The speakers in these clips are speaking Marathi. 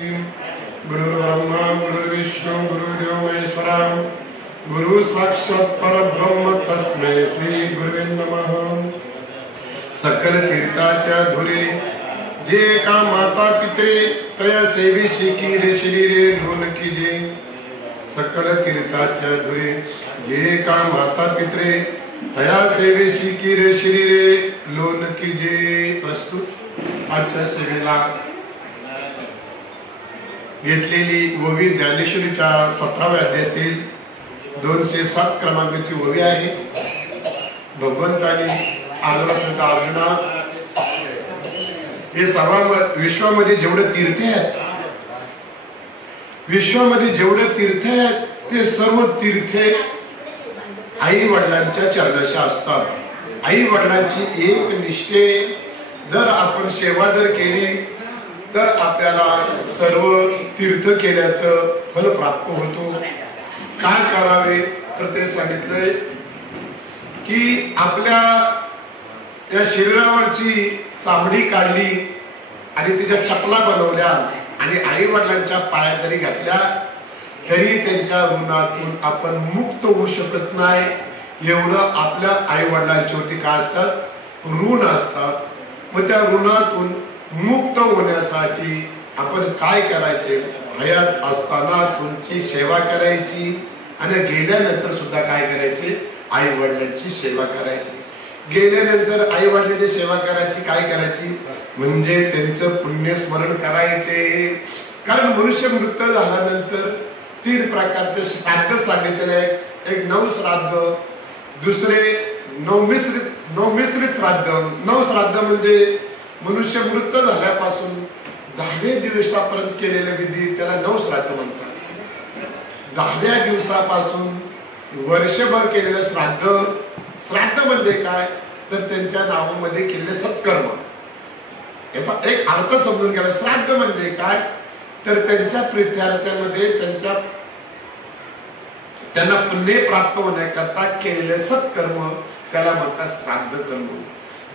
गुरुर्ब्रह्मा गुरुर्विष्णू गुरुदेव महेश्वरा गुरु साक्षात परब्रह्म तस्मै श्री गुरुवे नमः। सकल तीर्थाच्या धुरे जे का माता पिते तया सेवेशी की रे शरीरे लोन कीजे। सकल तीर्थाच्या धुरे जे का माता पित्रे तया सेवेशी की रे शरीरे लोन कीजे। प्रस्तुत आजच्या सेवेला घेतलेली ओवी ज्ञानेश्वरीच्या 17व्या अध्यायातील 207 क्रमांकाची ओवी आहे। भगवंताने आग्रह अर्जुना हे सर्व विश्वामध्ये जेवढे तीर्थ आहेत, विश्वामध्ये जेवढे तीर्थ आहेत ते सर्व तीर्थे आई वडिलांच्या चरणाशी असतात। आई वडिलांची एक निष्ठे जर आपण सेवा जर केली तर आपल्याला सर्व तीर्थ केल्याचं फल प्राप्त होतो। काय करावे तर ते सांगितलंय की आपल्या त्या शरीरावरची चामडी काढली आणि तिच्या चपला बनवल्या आणि आई वडिलांच्या पाया जरी घातल्या तरी त्यांच्या ऋणातून आपण मुक्त होऊ शकत नाही। एवढं आपल्या आई वडिलांच्यावरती काय असतात, ऋण असतात। मग त्या ऋणातून मुक्त होण्यासाठी आपण काय करायचे, हयात असताना तुमची सेवा करायची आणि गेल्यानंतर सुद्धा काय करायचे, आई वडिलांची सेवा करायची। गेल्यानंतर आई वडिलांची सेवा करायची, काय करायची म्हणजे त्यांचं पुण्य स्मरण करायचे। कारण मनुष्य मृत झाल्यानंतर 3 प्रकारचे श्राद्ध सांगितलेले आहेत। एक 9 श्राद्ध, दुसरे 9 मिश्रित श्राद्ध। 9 श्राद्ध म्हणजे मनुष्य मृत झाल्यापासून 10व्या दिवसापर्यंत केलेले विधी त्याला 9 श्राद्ध म्हणतात। 10व्या दिवसापासून वर्षभर केलेलं श्राद्ध। श्राद्ध म्हणजे काय तर त्यांच्या नावामध्ये केलेले सत्कर्म। याचा एक अर्थ समजून घ्या। श्राद्ध म्हणजे काय तर त्यांच्या प्रीत्यर्थामध्ये त्यांना पुण्य प्राप्त होण्याकरता केलेले सत्कर्म त्याला म्हणतात श्राद्ध कर्म।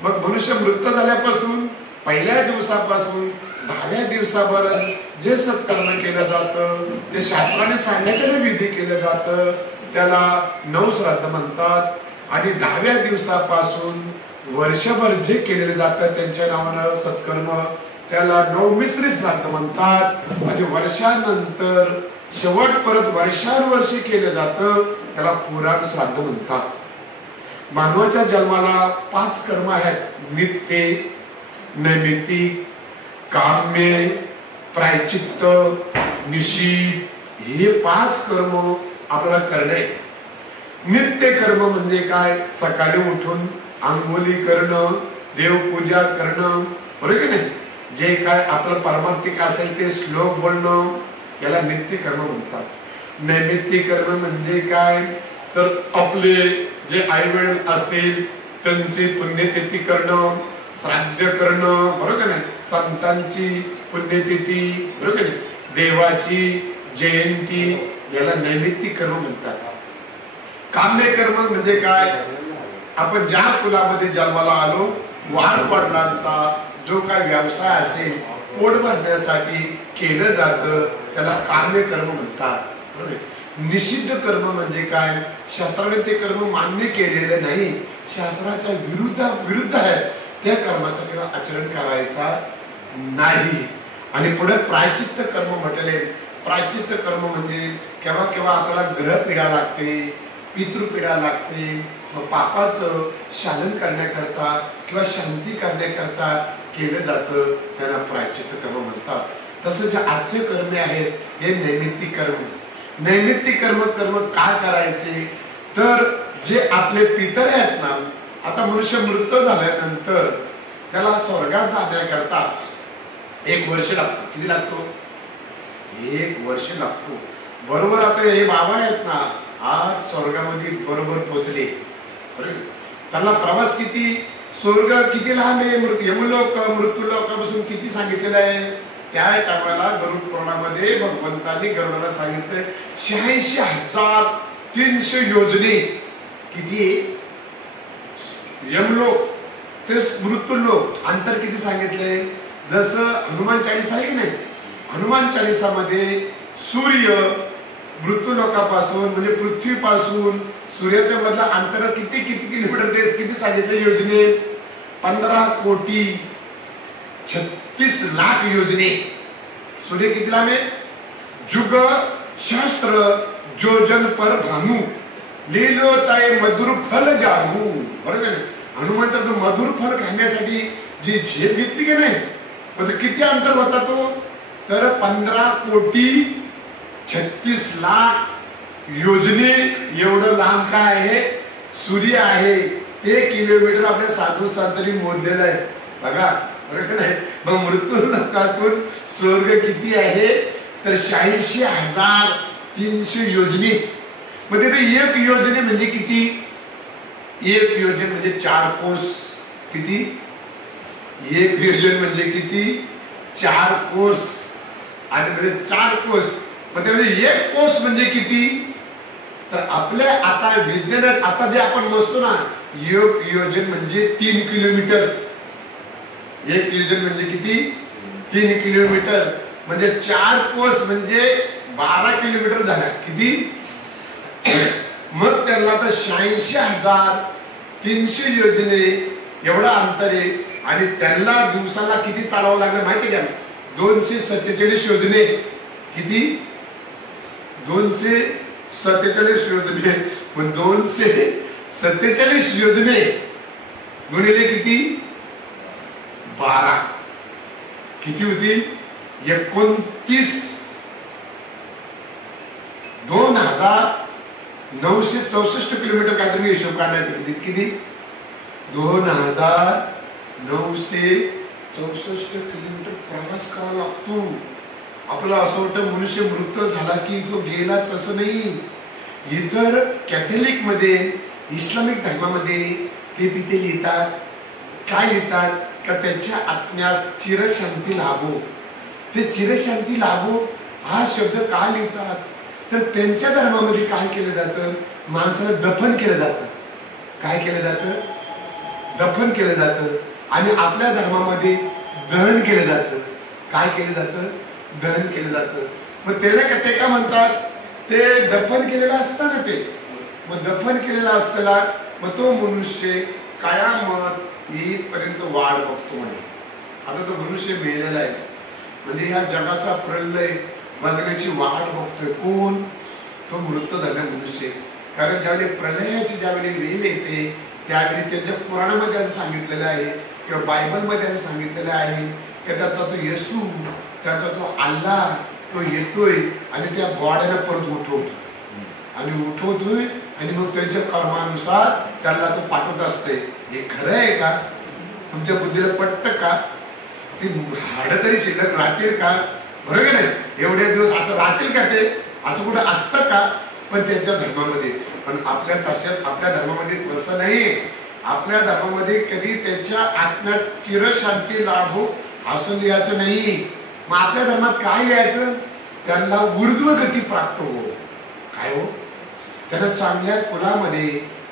मग मनुष्य मृत झाल्यापासून पहिल्या दिवसापासून 10व्या दिवसापर्यंत जे सत्कर्म केलं जातं ते शास्त्राने सांगितलेले विधी केलं जातं त्याला 9 श्राद्ध म्हणतात। आणि 10व्या दिवसापासून वर्षभर जे केलेले जातं त्यांच्या नावानं सत्कर्म त्याला 9 मिश्रित श्राद्ध म्हणतात। आणि वर्षानंतर शेवट परत वर्षानुवर्षी केलं जातं त्याला पुराण श्राद्ध म्हणतात। मानवाच्या जन्माला 5 कर्म आहेत, नित्य, नैमित्तिक, काम्य, प्रायचित्त, निषिद्ध। हे 5 कर्म आपल्याला करणे। नित्य कर्म म्हणजे काय, सकाळी उठून अंघोळी करणं, देवपूजा करणं, बरोबर की नाही, जे काय आपलं पारमार्थिक असेल ते श्लोक बोलणं याला नित्य कर्म म्हणतात। नैमित्तिक कर्म म्हणजे काय तर आपले जे आई वडील असतील त्यांची पुण्यतिथी करणं, श्राद्ध करणं, बरोबर नाही, संतांची पुण्यतिथी, बरोबर नाही, देवाची जयंती याला नैमित्तिक कर्म म्हणतात। काम्य कर्म म्हणजे काय, आपण ज्या कुलामध्ये जन्माला आलो वाढ वडिलांचा जो काय व्यवसाय असेल पोट भरण्यासाठी केलं जातं त्याला काम्य कर्म म्हणतात। निषिद्ध कर्म म्हणजे काय, शास्त्राने ते कर्म मान्य केलेले नाही, शास्त्राच्या विरुद्ध आहे त्या कर्माचं किंवा आचरण करायचा नाही। आणि पुढे प्रायचित्त कर्म म्हटले। प्रायचित्त कर्म म्हणजे केव्हा केव्हा आपल्याला ग्रह पीडा लागते, पितृपीडा लागते, मग पापाचं शालन करण्याकरता किंवा शांती करण्याकरता केलं जातं त्यांना प्रायचित्त कर्म म्हणतात। तसं जे आजचे कर्म आहेत हे नैमित्तिक कर्म। नैमित्तिक कर्म काय करायचे तर जे आपले पितर आहेत ना, आता मनुष्य मृत झाल्यानंतर त्याला स्वर्गात जाण्याकरता 1 वर्ष लागतो। किती लागतो, 1 वर्ष लागतो। बरोबर आता हे बाबा आहेत ना आज स्वर्गामध्ये बरोबर पोहोचले, त्यांना प्रवास किती, स्वर्ग किती लांब आहे, यमलोक मृत्यूलोकापासून किती सांगितलेलं आहे। त्या टायमाला गरुड पुराणामध्ये भगवंतांनी गरुडाला सांगितलं 86,300 योजने किती यमलोक ते मृत्यूलोक अंतर किती सांगितले। जसं हनुमान चालीसा आहे की नाही, हनुमान चालिसामध्ये सूर्य मृत्यूलोकापासून म्हणजे पृथ्वीपासून सूर्याच्या मधला अंतर किती किती किलोमीटर ते किती सांगितले योजने 15 कोटी 36 लाख योजने. सूर्य किती लांब आहे? जुग शास्त्र जोजन पर भानू लिहिलो ताय मधुर फल जाणू. बरोबर आहे. हनुमंत मधुर फल खाण्यासाठी जी झेप घेतली की नाही, म्हणजे किती अंतर होता तो? तर 15 कोटी 36 लाख योजने एवढं लांब काय आहे? सूर्य आहे. 1 किलोमीटर आपल्या साधू संतांनी मोजलेलं आहे. बघा बरोबर नाही. मग मृत्यू लोकातून स्वर्ग किती आहे? तर 86,300 योजने. म्हणजे एक योजने म्हणजे किती? एक योजन म्हणजे 4 कोस. किती? एक योजन म्हणजे किती? 4 कोस. आणि म्हणजे 4 कोस म्हणजे एक कोस म्हणजे किती? तर आपल्या आता विज्ञानात आता जे आपण बसतो ना, एक योजन म्हणजे 3 किलोमीटर. एक योजन म्हणजे किती? 3 किलोमीटर. म्हणजे 4 कोस म्हणजे 12 किलोमीटर झाला. किती? मग त्यांना आता 86,300 योजने एवढा अंतर आहे. आणि त्यांना दिवसाला किती चालवावं लागलं माहिती का? 247 योजने. किती? 247 योजने. मग 247 योजने गुणिले किती? 12 किती होतील? 2,964 किलोमीटर काय तुम्ही हिशोब काढणार? किती? 2,964 किलोमीटर प्रवास करावा लागतो. आपल्याला असं वाटतं मनुष्य मृत झाला की तो गेला, तसं नाही. इतर कॅथलिक मध्ये इस्लामिक धर्मामध्ये ते तिथे लिहितात. काय लिहितात? का त्याच्या आत्म्यास चिरशांती लाभो. ते चिरशांती लाभो हा शब्द का लिहितात? तर त्यांच्या धर्मामध्ये काय केलं जातं? माणसाला दफन केलं जातं. काय केलं जातं? दफन केलं जातं. आणि आपल्या धर्मामध्ये दहन केलं जातं. काय केलं जातं? दहन केलं जातं. मग त्याला ते का म्हणतात? ते दफन केलेलं असतं ना ते. मग दफन केलेला असताना मग तो मनुष्य कायामत येईपर्यंत वाट बघतो म्हणे. आता तो मनुष्य मेलेला आहे म्हणजे या जगाचा प्रलय बघण्याची वाट बघतोय. कोण? तो मृत झालेला मनुष्य. कारण ज्यावेळी प्रलयाची ज्यावेळी वेळ येते त्यावेळी त्यांच्या पुराणामध्ये असं सांगितलेलं आहे किंवा बायबलमध्ये असं सांगितलेलं आहे की त्याचा तो येशू, त्याचा तो अल्लाह तो येतोय आणि त्या बॉड्याला परत उठवतो आणि उठवतोय आणि मग त्यांच्या कर्मानुसार त्याला तो पाठवत असते. हे खरं आहे का? तुमच्या बुद्धीला पटतं का? ती हाडं तरी शिल्लक राहतील का? बरोबर नाही? एवढे दिवस असं राहतील का? ते असं कुठं असतं का? पण त्यांच्या धर्मामध्ये. पण आपल्या धर्मामध्ये तसं नाही. आपल्या धर्मामध्ये कधी त्याच्या आत्म्यात चिरशांती लाभो असं लिहायचं नाही. मग आपल्या धर्मात काय लिहायचं? त्यांना ऊर्ध्वगती प्राप्त हो. काय हो? त्यांना चांगल्या कुलामध्ये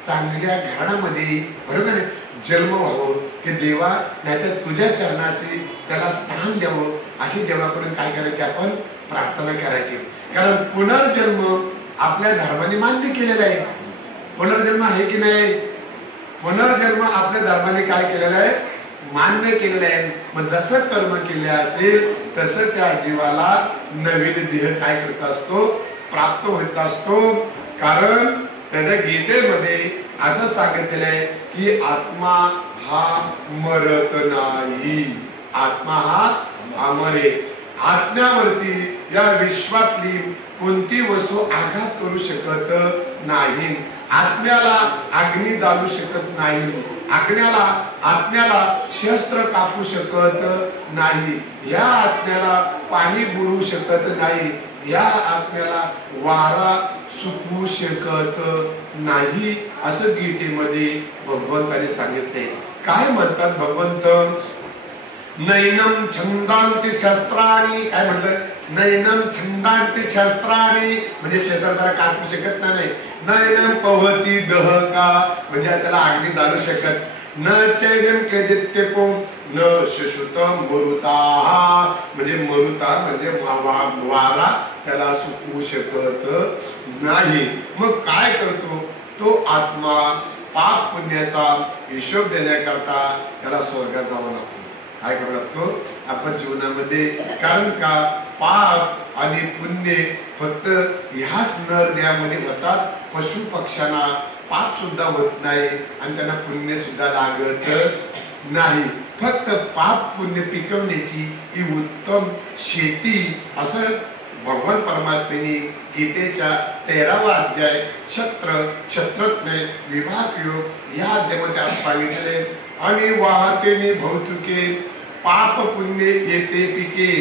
चांगल्या घराण्यामध्ये बरोबर आहे जन्म व्हावं की देवा, नाहीतर तुझ्या चरणाशी त्याला स्थान द्यावं अशी देवाकडून काय करायची? आपण प्रार्थना करायची. कारण पुनर्जन्म आपल्या धर्माने मान्य केलेला आहे. पुनर्जन्म आहे की नाही? पुनर्जन्म आपल्या धर्माने काय केलेलं आहे? मान्य केलेलं आहे. मग जसं कर्म केले असेल तसं त्या जीवाला नवीन देह काय करत असतो? प्राप्त होत असतो. कारण त्याच्या गीतेमध्ये असं सांगितलेलं आहे की आत्मा हा मरत नाही. आत्मा हा अमर आहे. आत्म्यावरती या विश्वातली कोणती वस्तू आघात करू शकत नाही. आत्म्याला अग्नी दालू शकत नाही. आत्म्याला शस्त्र कापू शकत नाही. या आत्म्याला पाणी बुडवू शकत नाही. या आत्म्याला वारा सुकवू शकत नाही असं गीतेमध्ये भगवंताने सांगितले. काय म्हणतात भगवंत? नैनम छंदांती शस्त्राणी. काय म्हणतात? नैनम छंदांती शस्त्राणी म्हणजे शस्त्र त्याला कापू शकत नाही. नैनम पवती दहका म्हणजे त्याला अग्नी दालू शकत न. चैनम क्लेदित्यपो न शशुत मरुता, म्हणजे मरुता म्हणजे वारा त्याला सुकवू शकत नाही. मग काय करतो तो आत्मा? पाप पुण्याचा हिशोब देण्याकरता त्याला स्वर्गात जावं लागतं. काय करावं लागतो आपण जीवनामध्ये? कारण का पाप आणि पुण्य फक्त ह्याच नरदेहामध्ये होतात. पशु पक्ष्यांना पाप सुद्धा होत नाही आणि त्यांना पुण्य सुद्धा लागत नाही. फक्त पाप पुण्य पिकवण्याची ही उत्तम शेती, असं भगवान परमात्म्याने गीतेच्या 13वा अध्याय क्षत्रज्ञ विभाग योग या अध्यायामध्ये आज सांगितले. आणि वाहतेने भौतुके पाप पुण्य येते पिके,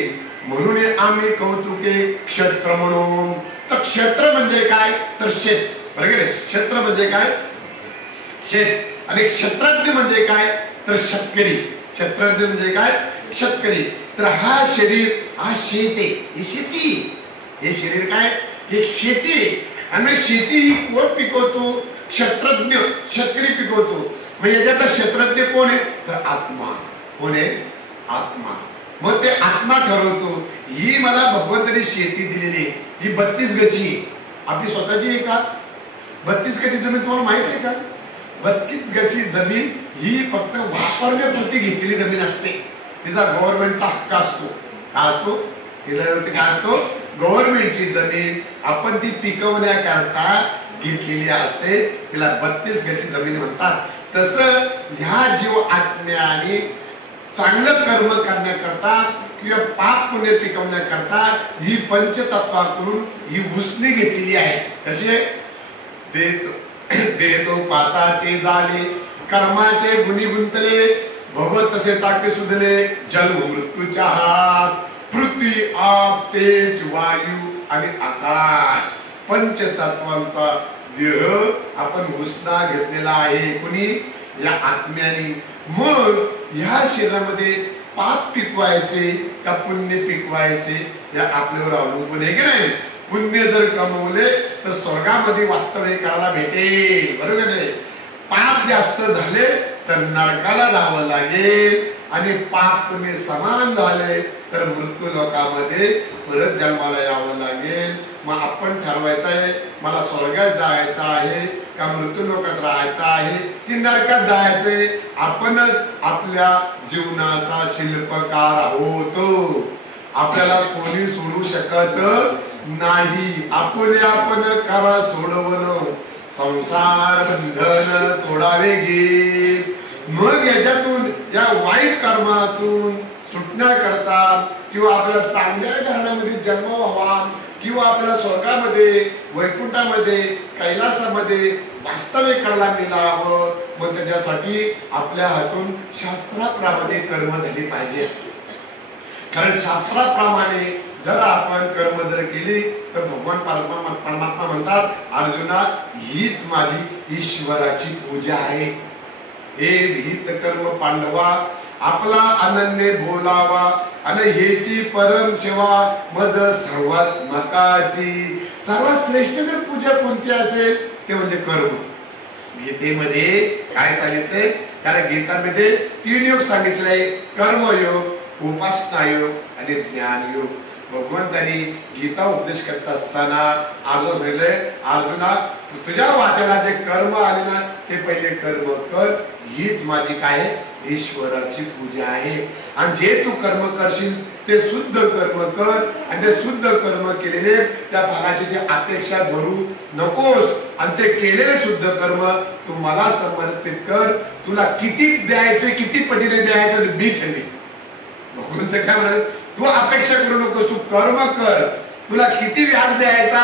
म्हणून आम्ही कौतुके क्षत्र म्हणून. तर क्षत्र म्हणजे काय? तर शेत. बरोबर. क्षेत्र म्हणजे काय? शेत. आणि क्षत्रज्ञ म्हणजे काय? तर शेतकरी. क्षेत्रज्ञ म्हणजे काय? शेतकरी. तर हा शरीर हा शेत आहे, ही शेती. हे शरीर काय? हे शेती. आणि शेती ही कोण पिकवतो? क्षेत्रज्ञ, शेतकरी पिकवतो. मग याच्यातला क्षेत्रज्ञ कोण आहे? तर आत्मा. कोण आहे? आत्मा. मग ते आत्मा ठरवतो ही मला भगवंताने शेती दिलेली, ही 32 गची आहे. आपली स्वतःची आहे का? 32 गची जमीन तुम्हाला माहित आहे का? 32 गची जमीन ही फक्त वापरण्यापुरती घेतलेली जमीन असते. तिचा गव्हर्नमेंटचा हक्क असतो. काय असतो? तिला काय असतो? गव्हर्नमेंटची जमीन. आपण ती पिकवण्याकरता घेतलेली असते. तिला 32 गची जमीन म्हणतात. तसं ह्या जीव आत्म्याने चांगलं कर्म करण्याकरता किंवा पाप पुण्य पिकवण्याकरता ही पंचतत्वाकडून ही उसने घेतलेली आहे. कशी? देतो पाचाचे झाले, कर्माचे गुणी गुंतले, भगवत तसे ताके सुधले, जन्म मृत्यूच्या हात, पृथ्वी आप तेज वायू आणि आकाश पंचतत्वांचा देह आपण उसना घेतलेला आहे. कुणी? या आत्म्याने. मग ह्या शरीरामध्ये पाप पिकवायचे का पुण्य पिकवायचे या आपल्यावर अवलंबून आहे की नाही? पुण्य जर कमवले तर स्वर्गामध्ये वास्तव्य करायला भेटेल. बरोबर आहे. पाप जास्त झाले तर नरकाला जावं लागेल. आणि पाप पुण्य समान झाले तर मृत्यू लोकामध्ये परत जन्माला यावं लागेल. मग आपण ठरवायचं आहे मला स्वर्गात जायचं आहे का मृत्यू लोकात राहायचं आहे की नरकात जायचंय? आपणच आपल्या जीवनाचा शिल्पकार आहोत. आपल्याला कोणी सोडू शकत नाही. आपुले आपण करा सोडवलं, संसार बंधन तोडावे गे. मग याच्यातून या वाईट कर्मातून सुटण्याकरता किंवा आपल्याला चांगल्या घराण्यामध्ये जन्म व्हावा किंवा आपल्याला स्वर्गामध्ये वैकुंठामध्ये कैलासामध्ये वास्तव्य करायला मिळावं, मग त्याच्यासाठी आपल्या हातून शास्त्राप्रमाणे कर्म झाली पाहिजे. कारण शास्त्राप्रमाणे जर आपण कर्म जर केली तर भगवान परमात्मा म्हणतात अर्जुना हीच माझी ईश्वराची पूजा आहे. हे विहित कर्म पांडवा आपला अनन्य बोलावा आणि हेची परम सेवा मद सर्वात्मकाची. सर्वात श्रेष्ठ जर पूजा कोणती असेल ते म्हणजे कर्म. गीतेमध्ये काय सांगितले? कारण गीतामध्ये 3 योग सांगितले, कर्मयोग, उपासना योग आणि ज्ञान योग. भगवंतानी गीता उपदेश करत असताना अर्जुना तुझ्या वाट्याला जे कर्म आले ना ते पहिले कर्म कर, हीच माझी काय ईश्वराची पूजा आहे. आणि जे तू कर्म करशील ते शुद्ध कर्म कर. आणि ते शुद्ध कर्म केलेले त्या फळाची जी अपेक्षा धरू नकोस. आणि ते केलेले शुद्ध कर्म तू मला समर्पित कर. तुला किती द्यायचे किती पटीने द्यायचं मी ठेवी. भगवंत काय म्हणाले? तू अपेक्षा करू नको, तू कर्म कर. तुला किती व्याज द्यायचा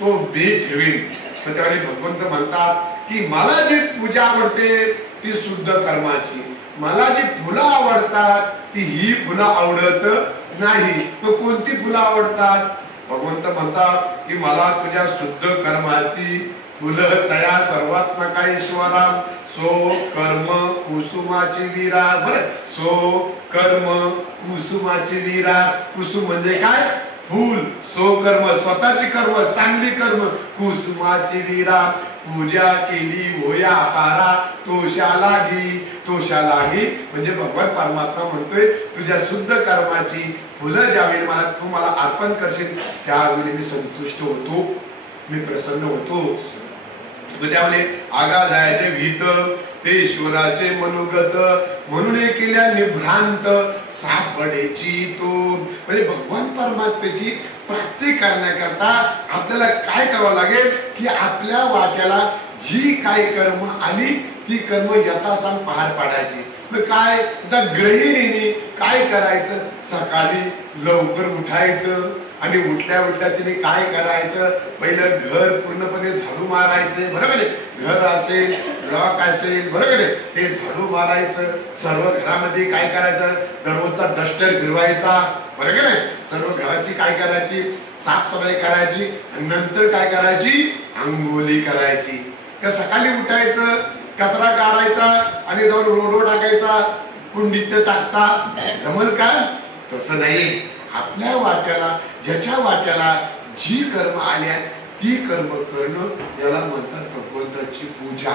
तो मी ठेवीन. त्यावेळी भगवंत म्हणतात की मला जी पूजा आवडते ती शुद्ध कर्माची. मला जी फुलं आवडतात ती ही फुलं आवडत नाही. तो कोणती फुलं आवडतात? भगवंत म्हणतात की मला तुझ्या शुद्ध कर्माची फुलं तया सर्वात्मका ईश्वरा सो कर्म कुसुमाची वीरा. बर, सो कर्म कुसुमाची वीरा. कुसुम म्हणजे काय? फूल सो कर्म, स्वतःची कर्म चांगली कर्म, कुसुमाची वीरा पूजा केली होया पारा, तोषा लागी म्हणजे भगवान परमात्मा म्हणतोय तुझ्या शुद्ध कर्माची फुलं ज्यावेळी तू मला अर्पण करशील त्यावेळी मी संतुष्ट होतो, मी प्रसन्न होतो. त्यामुळे आगा जायचे भीत ते ईश्वराचे मनोगत, म्हणून केल्या निभ्रांत सापडेची तो. म्हणजे भगवान परमात्म्याची प्राप्ती करण्याकरता आपल्याला काय करावं लागेल की आपल्या वाट्याला जी काय कर्म आली ती कर्म यथासांग पार पाडायची. मग काय आता गृहिणीने काय करायचं, सकाळी लवकर उठायचं आणि उठल्या तिने काय करायचं, पहिलं घर पूर्णपणे झाडू मारायचं, बरोबर आहे. घर असेल लॉक असेल, बरोबर आहे, ते झाडू मारायचं. सर्व घरामध्ये काय करायचं, दररोजचा डस्टर फिरवायचा, बरोबर आहे. सर्व घराची काय करायची, साफसफाई करायची आणि नंतर काय करायची, अंघोळी करायची. का सकाळी उठायचं, कचरा काढायचा आणि जाऊन रोडवर टाकायचा, कुंडीत टाकता, जमल का? तसं नाही. आपल्या वाट्याला, ज्याच्या वाट्याला जी कर्म आल्या ती कर्म करणं, याला म्हणतात भगवंताची पूजा.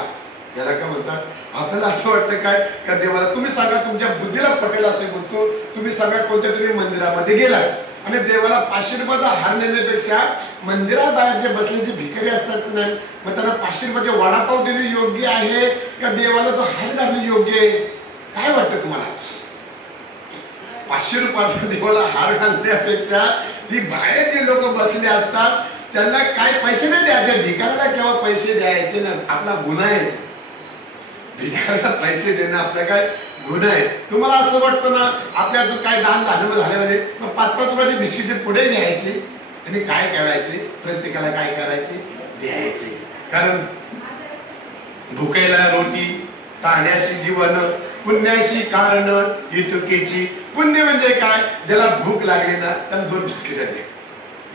याला काय म्हणतात? आपल्याला असं वाटतं काय का देवाला, तुम्ही सांगा तुमच्या बुद्धीला पटेल असे म्हणतो, तुम्ही सांगा कोणत्या तुम्ही मंदिरामध्ये गेलात आणि देवाला 500 रुपयाचा हार नेण्यापेक्षा मंदिराबाहेर जे बसले जे भिकारी असतात नाही, मग त्यांना 500 रुपयाचे वडापाव देणे योग्य आहे का देवाला तो हार घालणे योग्य आहे? काय वाटतं तुम्हाला? 500 रुपयाचा देवाला हार घालण्यापेक्षा ती बाहेर जे लोक बसले असतात त्यांना काय पैसे नाही द्यायचे, भिकाऱ्याला केव्हा पैसे द्यायचे ना, आपला गुन्हा आहे. भिकाऱ्याला पैसे देणं आपला काय गुन्हा आहे. तुम्हाला असं वाटतं ना आपल्यातून काय दान झालं म्हणजे मग 5-5 रुपयाचे बिस्किट पुढे घ्यायचे आणि काय करायचे, प्रत्येकाला काय करायचे, द्यायचे. कारण भुकेला रोटी, ताण्याशी जीवन, पुण्याशी कारण हितुकीची. पुण्य म्हणजे काय, ज्याला भूक लागली ना त्याला 2 बिस्किट द्या,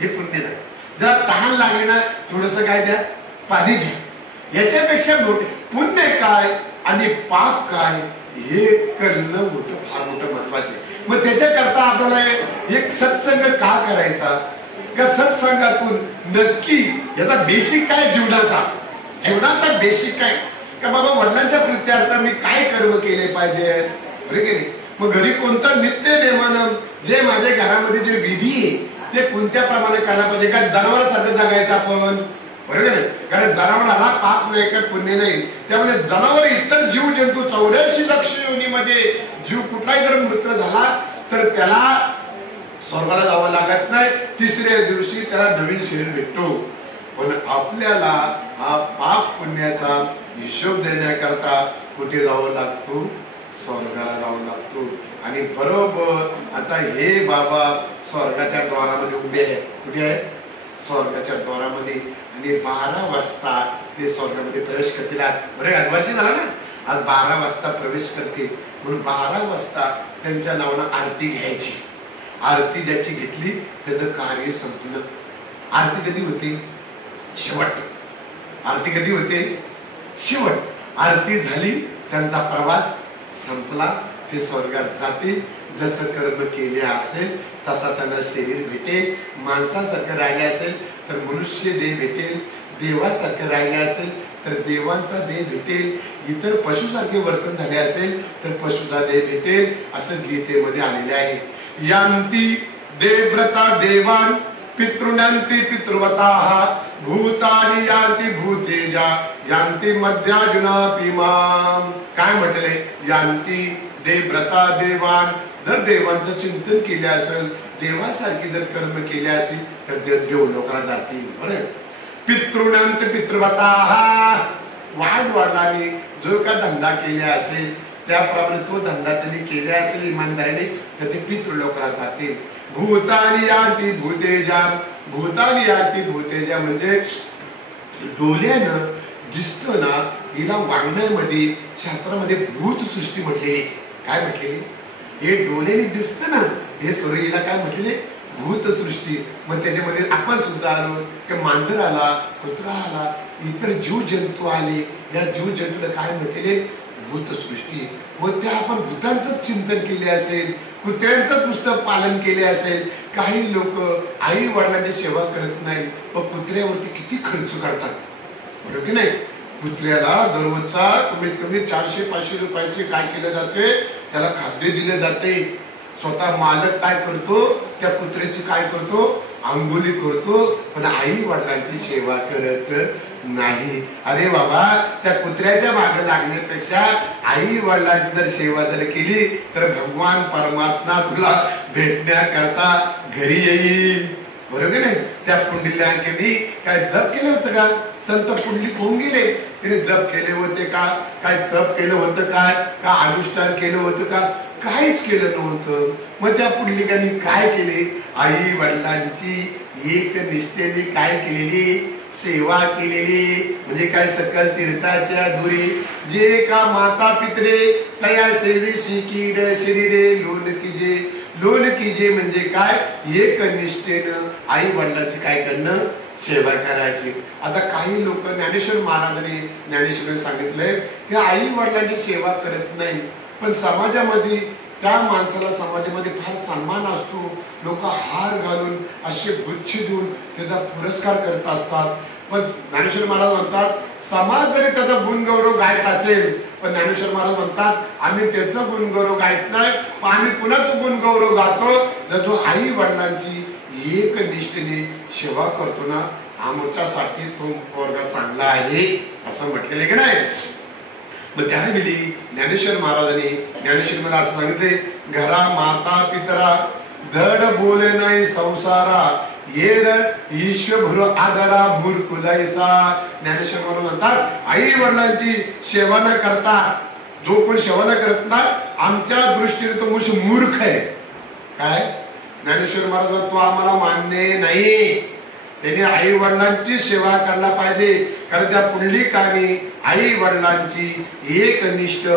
हे पुण्य झालं. जर तहान लागली ना थोडस काय द्या, पाणी द्या. याच्यापेक्षा मोठे पुण्य काय आणि पाप काय हे करणं फार मोठं महत्वाचं आहे. मग त्याच्याकरता आपल्याला एक सत्संग का करायचा, का सत्संगातून नक्की याचा बेसिक काय, जीवनाचा बेसिक काय, का बाबा वडिलांच्या प्रित्यार्थ मी काय कर्म केले पाहिजे, बरोबर की नाही. मग घरी कोणतं नित्य नेमानं जे माझ्या घरामध्ये जे विधी आहे ते कोणत्या प्रमाणे करायला पाहिजे. का जनावरांसारखं जगायचं आपण, बरोबर नाही. कारण जनावराला पाप नाही का पुण्य नाही. त्यामुळे जनावर इतर जीव जंतू 84 लक्ष योनीमध्ये जीव कुठलाही जर मृत्यू झाला तर त्याला स्वर्गाला जावं लागत नाही, 3ऱ्या दिवशी त्याला नवीन शरीर भेटतो. पण आपल्याला हा पाप पुण्याचा हिशोब देण्याकरता कुठे जावं लागतो, स्वर्गाला जावं लागतो. आणि बरोबर आता हे बाबा स्वर्गाच्या द्वारामध्ये उभे आहेत. कुठे आहेत? स्वर्गाच्या द्वारामध्ये. आणि 12 वाजता ते स्वर्गामध्ये प्रवेश करतील. आज बरं वर्ष झाला ना, आज 12 वाजता प्रवेश करतील. म्हणून 12 वाजता त्यांच्या नावानं आरती घ्यायची. आरती ज्याची घेतली त्याचं कार्य संपलं. आरती कधी होते? शेवट. आरती कधी होते? शेवट. आरती झाली, त्यांचा प्रवास संपला, ते स्वर्गात जातील. जसं कर्म केले असेल तसा त्यांना शरीर भेटेल. माणसासारखं राहिले असेल तर मनुष्य देह भेटेल, देवासारखं राहिले असेल तर देवांचा देह भेटेल, इतर पशुसारखे वर्तन झाले असेल तर पशुचा देह भेटेल, असं गीतेमध्ये आलेले आहे. यांती देवव्रता देवान पितृण्यांती पितृवताः भूतानि यांती भूतेजा यांती मध्याजुनापिमाम. काय म्हटले? यांती देवव्रता देवान. जर देवांचं चिंतन केले असेल, देवासारखी जर कर्म केले असेल तर देवलोकाला जातील. बरं. पितृण्यांत पितृवताः. वाढवाडाने जो का धंदा केला असेल त्याप्रमाणे तो धंदा त्यांनी केला असेल इमानदारीने तर ते पितृलोकाला जातील. भूतानि यांती भूतेजा. भूतानि यांती भूतेजा म्हणजे डोल्यानं दिसतं ना, हिला वाङ्मयामध्ये शास्त्रामध्ये भूत सृष्टी म्हटलेली. काय म्हटलेली? हे डोल्याने दिसतं ना, हे सर्व हिला काय म्हटलेले? भूत सृष्टी. मग त्याच्यामध्ये आपण सुद्धा आलो की मांजर आला, कुत्रा आला, इतर जीव जंतू आले. या जीव जंतूला काय म्हटलेले? भूतसृष्टी, व त्या आपण भूतांचं चिंतन केले असेल, कुत्र्यांचं पुस्तक पालन केले असेल. काही लोक आई वडिलांची सेवा करत नाही, पण कुत्र्यावरती किती खर्च करतात, बरोबर की नाही? कुत्र्याला दररोजचा कमीत कमी 400-500 रुपयाचे काय केले जाते, त्याला खाद्य दिले जाते. स्वतः मालक काय करतो, त्या कुत्र्याची काय करतो, अंघोळी करतो, पण आई वडिलांची सेवा करत नाही. अरे बाबा, त्या कुत्र्याच्या मागे लागण्यापेक्षा आई वडिलांची जर सेवा जर केली तर भगवान परमात्मा तुला भेटण्याकरता घरी येईल, बरोबर नाही? त्या पुंडलिकाने काय जप केलं होतं का? संत पुंडलिक होऊन गेले, तिने जप केले होते का? काय तप केलं होतं काय? का अनुष्ठान केलं होतं का? काहीच केलं नव्हतं. मग त्या पुंडलिकाने काय केले? आई वडिलांची एक निष्ठेने काय केलेली सेवा केलेली, म्हणजे काय सकल तीर्थाच्या धुरी जे का माता पितरे तया सेवेशी की शरीरे लोन कीजे. लोन कीजे म्हणजे काय? एक निष्ठेनं आई वडिलांची काय करणं, सेवा करायची. आता काही लोक, ज्ञानेश्वर महाराजांनी ज्ञानेश्वरांनी सांगितलंय की आई वडिलांची सेवा करत नाही, पण समाजामध्ये त्या माणसाला समाजामध्ये फार सन्मान असतो. लोक हार घालून असे गुच्छ देऊन त्याचा पुरस्कार करत असतात. पण ज्ञानेश्वर महाराज म्हणतात समाज जरी त्याचा गुणगौरव गायत असेल, पण ज्ञानेश्वर महाराज म्हणतात आम्ही त्याचं गुणगौरव गायत नाही, पण आम्ही कुणाचं गुणगौरव गातो, जर तो आई वडिलांची एक निष्ठेने सेवा करतो ना, आमच्यासाठी तो पोरगा चांगला आहे असं म्हटलेलं की नाही. मग त्यावेळी ज्ञानेश्वर महाराजांनी ज्ञानेश्वर मध्ये असं सांगितले, घरा माता पितरा धड बोले नाही संसारा येर ईश्वर आदरा मूर्खुलायसा. ज्ञानेश्वर महाराज म्हणतात आई वडिलांची सेवा न करता जो कोण सेवा न करत ना, आमच्या दृष्टीने तो मनुष्य मूर्ख आहे. काय? ज्ञानेश्वर महाराज तो आम्हाला मान्य नाही. त्याने आई वडिलांची सेवा करायला पाहिजे, कारण त्या पुंडलिकाने आई वडिलांची एकनिष्ठ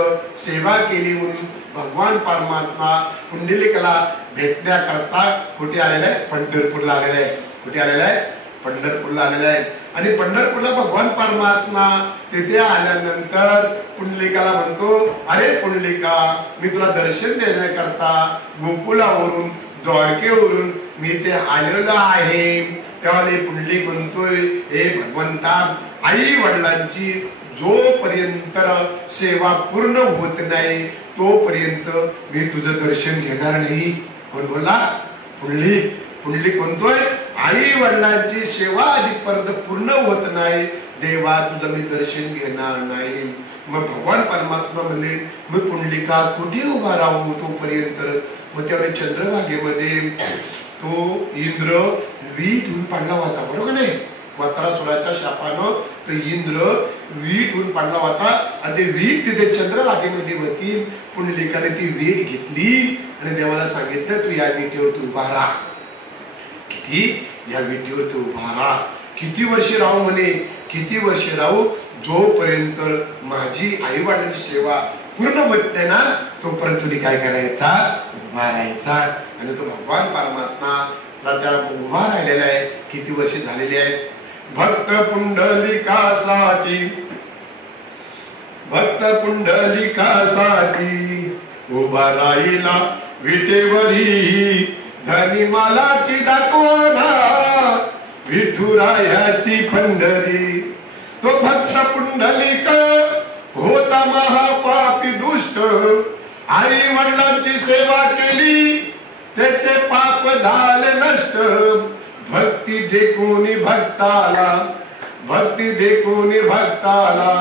सेवा केली म्हणून भगवान परमात्मा पुंडलिकाला भेटण्याकरता कुठे आलेला आहे? पंढरपूरला आलेला आहे. कुठे आलेला आहे? पंढरपूरला आलेला आहे. आणि पंढरपूरला भगवान परमात्मा तिथे आल्यानंतर पुंडलिकाला म्हणतो, अरे पुंडलिका, मी तुला दर्शन देण्याकरता गोकुळावरून द्वारकेवरून मी ते आलेलो आहे. तेव्हा पुंडलिक म्हणतोय, हे भगवंता, आई वडिलांची जोपर्यंत सेवा पूर्ण होत नाही तोपर्यंत मी तुझं दर्शन घेणार नाही. कोण बोलला? पुंडलिक. पुंडलिक म्हणतोय आई वडिलांची सेवा आधीपर्यंत पूर्ण होत नाही, देवा तुझं मी दर्शन घेणार नाही. मग भगवान परमात्मा म्हणले, मी पुंडलिका कुठे उभा राहू तोपर्यंत? मग त्यावेळी चंद्रभागेमध्ये तो इंद्र वीट होऊन पडला होता, बरोबर नाही? वत्रासुराच्या शापानं तो इंद्र वीट होऊन पडला होता, आणि ते वीट तिथे चंद्रभागेमध्ये होती. पुंडलिकाने ती वीट घेतली आणि देवाला सांगितलं, तू या विटेवर तू उभा राहा. किती? या विटेवर तू उभा राहा. किती वर्ष राहू म्हणे? किती वर्ष राहू? जोपर्यंत माझी आई वडिलांची सेवा पूर्ण होत नाही ना, तोपर्यंत तुम्ही काय करायचा? उभा राहायचा. आणि तो भगवान परमात्मा त्याला उभा राहिलेला आहे. किती वर्ष झालेली आहेत? भक्त पुंडलिकासाठी, भक्त पुंडलिकासाठी उभा राहिला विटेवरी, धनी मला की दाखवना विठुरायाची पंढरी. तो भक्त पुंडलिक होता महापापी दुष्ट, आई वडिलांची सेवा केली त्याचे पाप झाले नष्ट. भक्ती देखून भक्ताला, भक्ती देखून भक्ताला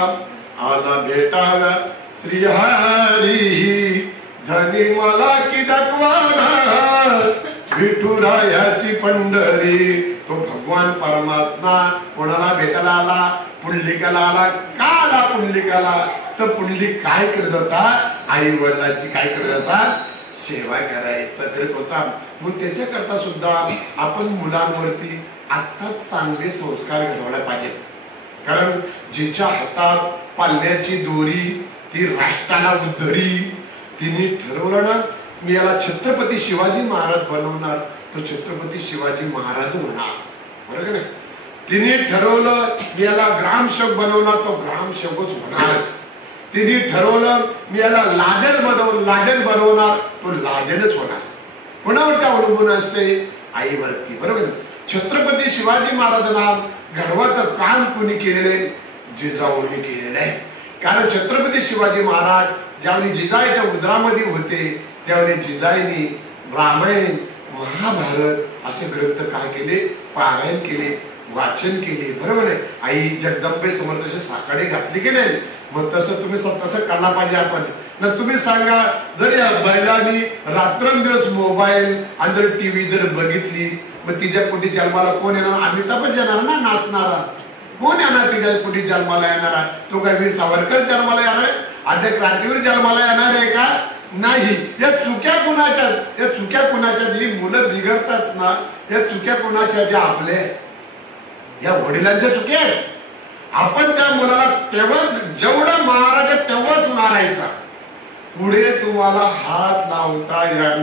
आला भेटाला श्री हरी, धनी मला की दाखवाना विठुरायाची पंढरी. तो भगवान परमात्मा कोणाला भेटायला आला? पुंडलिकाला आला. का आला पुंडलिकाला? तर पुंडलिक काय करत होता? आई वडिलांची काय करत होता? सेवा करायचा करत होता. मग त्याच्याकरता सुद्धा आपण मुलांवरती आत्ताच चांगले संस्कार घडवले पाहिजेत. कारण जिच्या हातात पाल्याची दोरी ती राष्ट्राला उद्धरी, तिने ठरवलं ना मी याला छत्रपती शिवाजी महाराज बनवणार, तो छत्रपती शिवाजी महाराज होणार, बरोबर नाही? तिने ठरवलं मी याला ग्रामसेवक बनवणार, तो ग्रामसेवकच होणार. तिने ठरवलं मी याला लाजन बनवणार, तो लाजनच होणार. कोणावरती अवलंबून असते? आईवरती. बरोबर. छत्रपती शिवाजी महाराजांना घडवाचं काम कोणी केलेले? जिजाऊने केलेलं आहे. कारण छत्रपती शिवाजी महाराज ज्यावेळी जिजाईच्या उदरामध्ये होते त्यावेळी जिजाईने रामायण, महाभारत असे ग्रंथ काय केले? पारायण केले, वाचन केले. बरोबर आहे. आई जगदंबे समोर तसे साकडे घातले गेले. मग तसं तुम्ही तसं करायला पाहिजे आपण ना. तुम्ही सांगा, जर या बैलांनी रात्रंदिवस मोबाईल आणि जर टीव्ही जर बघितली, मग तिच्या पोटी जन्माला कोण येणार? अमिताभच येणार ना, नाचणारा. कोण येणार तिच्या पोटी जन्माला येणारा? तो काय वीर सावरकर जन्माला येणार आहे? आद्य क्रांतीवीर जन्माला येणार आहे का? नाही. या चुक्या कुणाच्या जी मुलं बिघडतात ना, या चुक्या कुणाच्या? ज्या आपले या वडिलांच्या चुक्या आहेत. आपण त्या मुलाला तेव्हा जेवढा मारायचा तेव्हाच मारायचा, पुढे तुम्हाला हात लावता येणार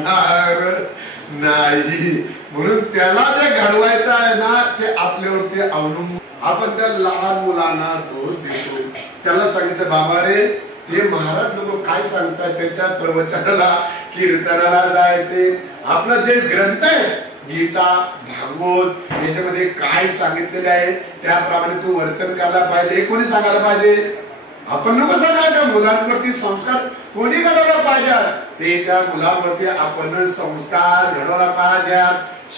नाही. म्हणून त्याला जे घडवायचं आहे ना, ते आपल्यावरती अवलंबून. आपण त्या लहान मुलांना दोष देतो. त्याला सांगितलं, बाबा रे, हे महाराज लोक काय सांगतात त्याच्या प्रवचनाला, कीर्तनाला जायचे. आपलं जे ग्रंथ आहे गीता, भागवत, याच्यामध्ये काय सांगितलेले आहे त्याप्रमाणे तू वर्तन करायला पाहिजे. हे कोणी सांगायला पाहिजे? आपण नको सांगायला. मुलांवरती संस्कार कोणी घडवला पाहिजे? ते त्या मुलांवरती आपण संस्कार घडवला पाहिजे.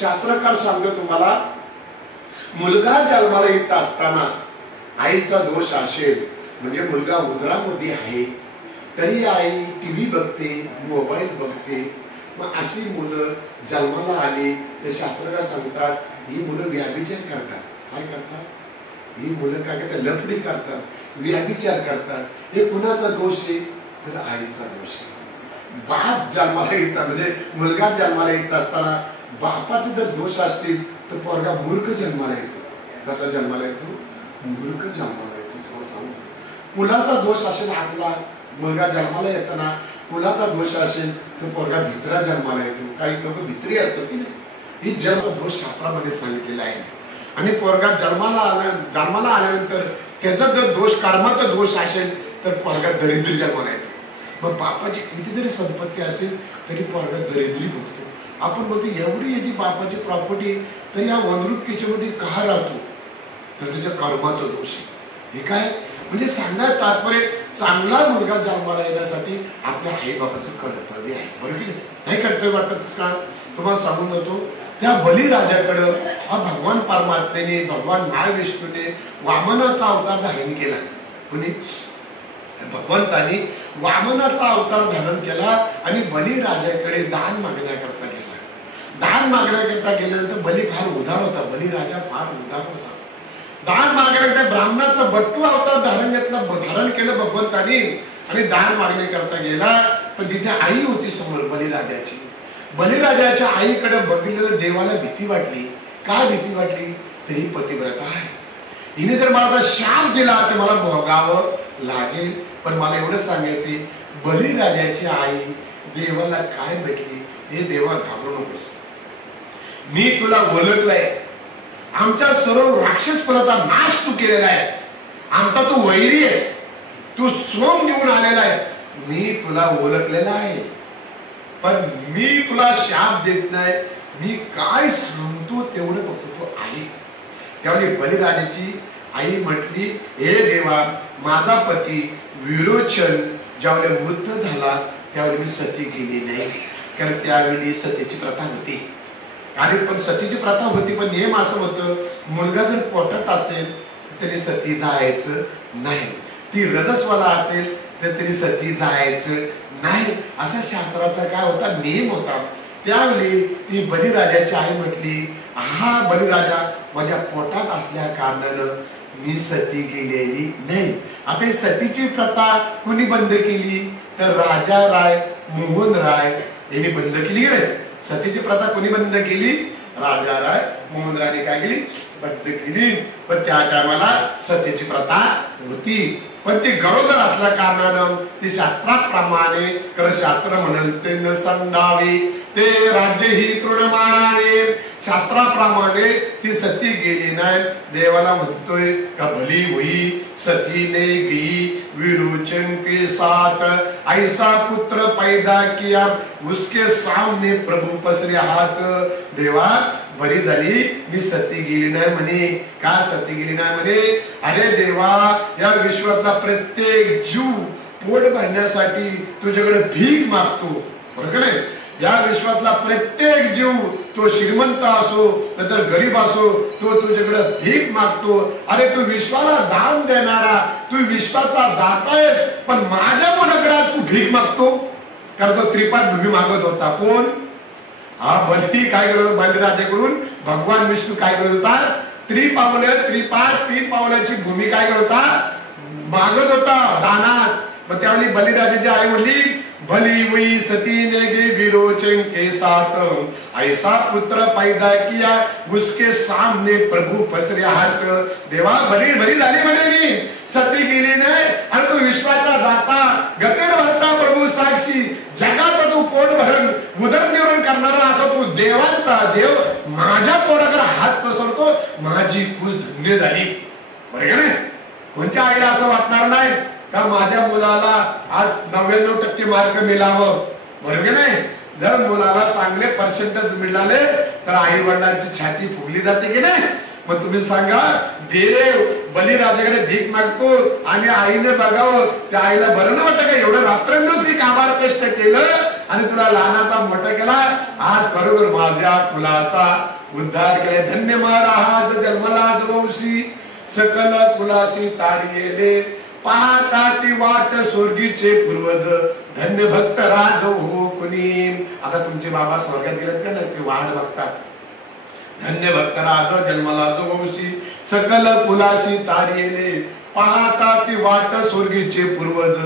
शास्त्रकार सांगतो तुम्हाला, मुलगा जन्माला येत असताना आईचा दोष असेल म्हणजे मुलगा उदरामध्ये आहे तरी आई टीव्ही बघते, मोबाईल बघते. मग अशी मुलं जन्माला आली ते शास्त्रकार सांगतात, ही मुलं व्याभिचार करतात. काय करतात? ही मुलं काय करतात? लफडी करतात, व्याभिचार करतात. हे कुणाचा दोष आहे? तर आईचा दोष आहे. बाप जन्माला येतात म्हणजे मुलगा जन्माला येत असताना बापाचे जर दोष असतील तर पोरगा मूर्ख जन्माला येतो. कसा जन्माला येतो? मूर्ख जन्माला येतो. तुम्हाला सांगतो, कुलाचा दोष असेल, आपला मुलगा जन्माला येताना कुलाचा दोष असेल तर पोरगा भित्रा जन्माला येतो. काही लोक भित्री असतात की नाही, ही जन्माचा दोष शास्त्रामध्ये सांगितलेला आहे. आणि पोरगा जन्माला आल्यानंतर त्याचा जर दोष, कर्माचा दोष असेल तर पोरगा दरिद्री जन्माला येतो. मग बापाची किती जरी संपत्ती असेल तरी पोरगा दरिद्री बघतो. आपण बोलतो एवढी याची बापाची प्रॉपर्टी तरी या वनरुक्कीच्यामध्ये का राहतो? तर त्याच्या कर्माचा दोष आहे. हे काय म्हणजे सांगण्यात तात्पर्य, चांगला मुलगा जन्माला येण्यासाठी आपल्या आई बाबाचं कर्तव्य आहे. बरोबर की नाही? कर्तव्य वाटत का? तुम्हाला सांगून जातो, त्या बलिराजाकडं हा भगवान परमात्म्याने, भगवान महाविष्णूने वामनाचा अवतार धारण केला. कोणी? भगवंताने वामनाचा अवतार धारण केला आणि बलिराजाकडे दान मागण्याकरता गेला. दान मागण्याकरता गेल्यानंतर बली फार उदार होता. बलिराजा फार उदार होता. दान मागण्याकरता ब्राह्मणाचं बट्टू अवतार धारण केलं भगवंतानी आणि दान मागण्याकरता गेला. पण तिथे आई होती समोर बलिराजाची. बलिराजाच्या आईकडे बघितलं देवाला भीती वाटली. काय भीती वाटली? तरी पतिव्रता आहे, हिने जर मला शाप दिला तर मला भोगावं लागेल. पण मला एवढं सांगायचे, बलिराजाची आई देवाला काय म्हटली? हे देवा, घाबरू नकोस, मी तुला ओळखलंय. आमच्या सर्व राक्षस कुलाचा नाश तू केलेला आहे. आमचा तू वैरी आहेस, तू सोम घेऊन आलेला आहे. मी तुला ओळखलेला आहे, पण मी तुला शाप देत नाही. मी काय सांगतो तेवढं फक्त तू आहे. त्यावेळी बलिराजाची आई म्हटली, हे देवा, माझा पती विरोचन ज्यावेळी मृत झाला त्यावेळी मी सती केली नाही. कारण त्यावेळी सतीची प्रथा होती. आणि पण सतीची प्रथा होती, पण नियम असं होतं, मुलगा जर पोटात असेल तरी सती जायचं नाही. ती रजस्वाला असेल तर तरी सती जायचं नाही. असा शास्त्राचा काय होता? नियम होता. त्यावेळी ती बलिराजाची आई म्हटली, हा बलिराजा माझ्या पोटात असल्या कारणानं मी सती गेलेली नाही. आता ही सतीची प्रथा कोणी बंद केली? तर राजा राय मोहन राय यांनी बंद केली. सतीची प्रथा कोणी बंद केली? राजा राय मोहन रायने काय केली? बंद केली. पण त्या टायमाला सतीची प्रथा होती, पण ती गरोदर असल्या कारणानं ती शास्त्राप्रमाणे, कारण शास्त्र म्हणते न संडावे ते राज्य ही तृण मानावे, शास्त्राप्रमाणे ती सती गेली नाही. देवाला म्हणतोय का भली होई सतीने गी विरोचन के साथ, ऐसा पुत्र पैदा किया उसके सामने प्रभु पसरे हात. देवा बरी झाली मी सती गेली नाही म्हणे. का सती गेली नाही म्हणे? अरे देवा, या विश्वातला प्रत्येक जीव पोट भरण्यासाठी तुझ्याकडे भीक मागतो, बरोबर नाही? या विश्वातला प्रत्येक जीव, तो श्रीमंत असो नंतर गरीब असो, तो तुझ्याकडे भीक मागतो. अरे तू विश्वाला दान देणारा, तू विश्वाचा दाता आहेस, पण माझ्या मुलाकडे तू भीक मागतो. कारण तो त्रिपाद भूमी मागत होता. कोण? हा बली. काय करत? बलिराजाकडून भगवान विष्णू काय करत होता? त्रिपाद 3 पावलाची भूमी काय करत होता? मागत होता दानात. मग त्यावेळी बलिराजाची आई म्हणली, भली हुई सती ने गे विरोचन के साथ, ऐसा पुत्र पैदा किया उसके सामने प्रभु पसरे हात. देवा बरी झाली म्हणे मी, सती गेली नाही आणि तो विश्वाचा दाता, गतेर भरता प्रभू साक्षी, जगाचा तू पोट भरण उदरनिर्वाह करणारा असा तू देवांचा देव माझ्या पोटाकडे हात पसरतो. माझी कुस धन्य झाली. बरोबर नाही? कोणत्या आईला असं वाटणार नाही का माझ्या मुलाला आज 99% मार्क मिळावं, बरोबर नाही? जर मुलाला चांगले पर्सेंटेज मिळाले तर आई वडिलांची छाती फुगली जाते की नाही? मग तुम्ही सांगा, देव बलिराजाकडे भीक मागतो आणि आईने बघावं, त्या आईला बरं न वाटतं का? एवढं रात्रंदिवस मी कामार कष्ट केलं आणि तुला लहानाचा मोठा केला, आज खरोखर माझ्या कुलाचा उद्धार केला. धन्य महाराज जन्मला वंशी, सकल कुलाशी तारिये, पाहता ती वाट स्वर्गीचे पूर्वज, धन्य भक्त राज हो कुणी. आता तुमचे बाबा स्वर्गात गेलेत का नाही? ते वाट बघतात. धन्य भक्त राज जन्मला वंशी, सकल कुलाशी तारिये, पाहता ती वाट स्वर्गीचे पूर्वज,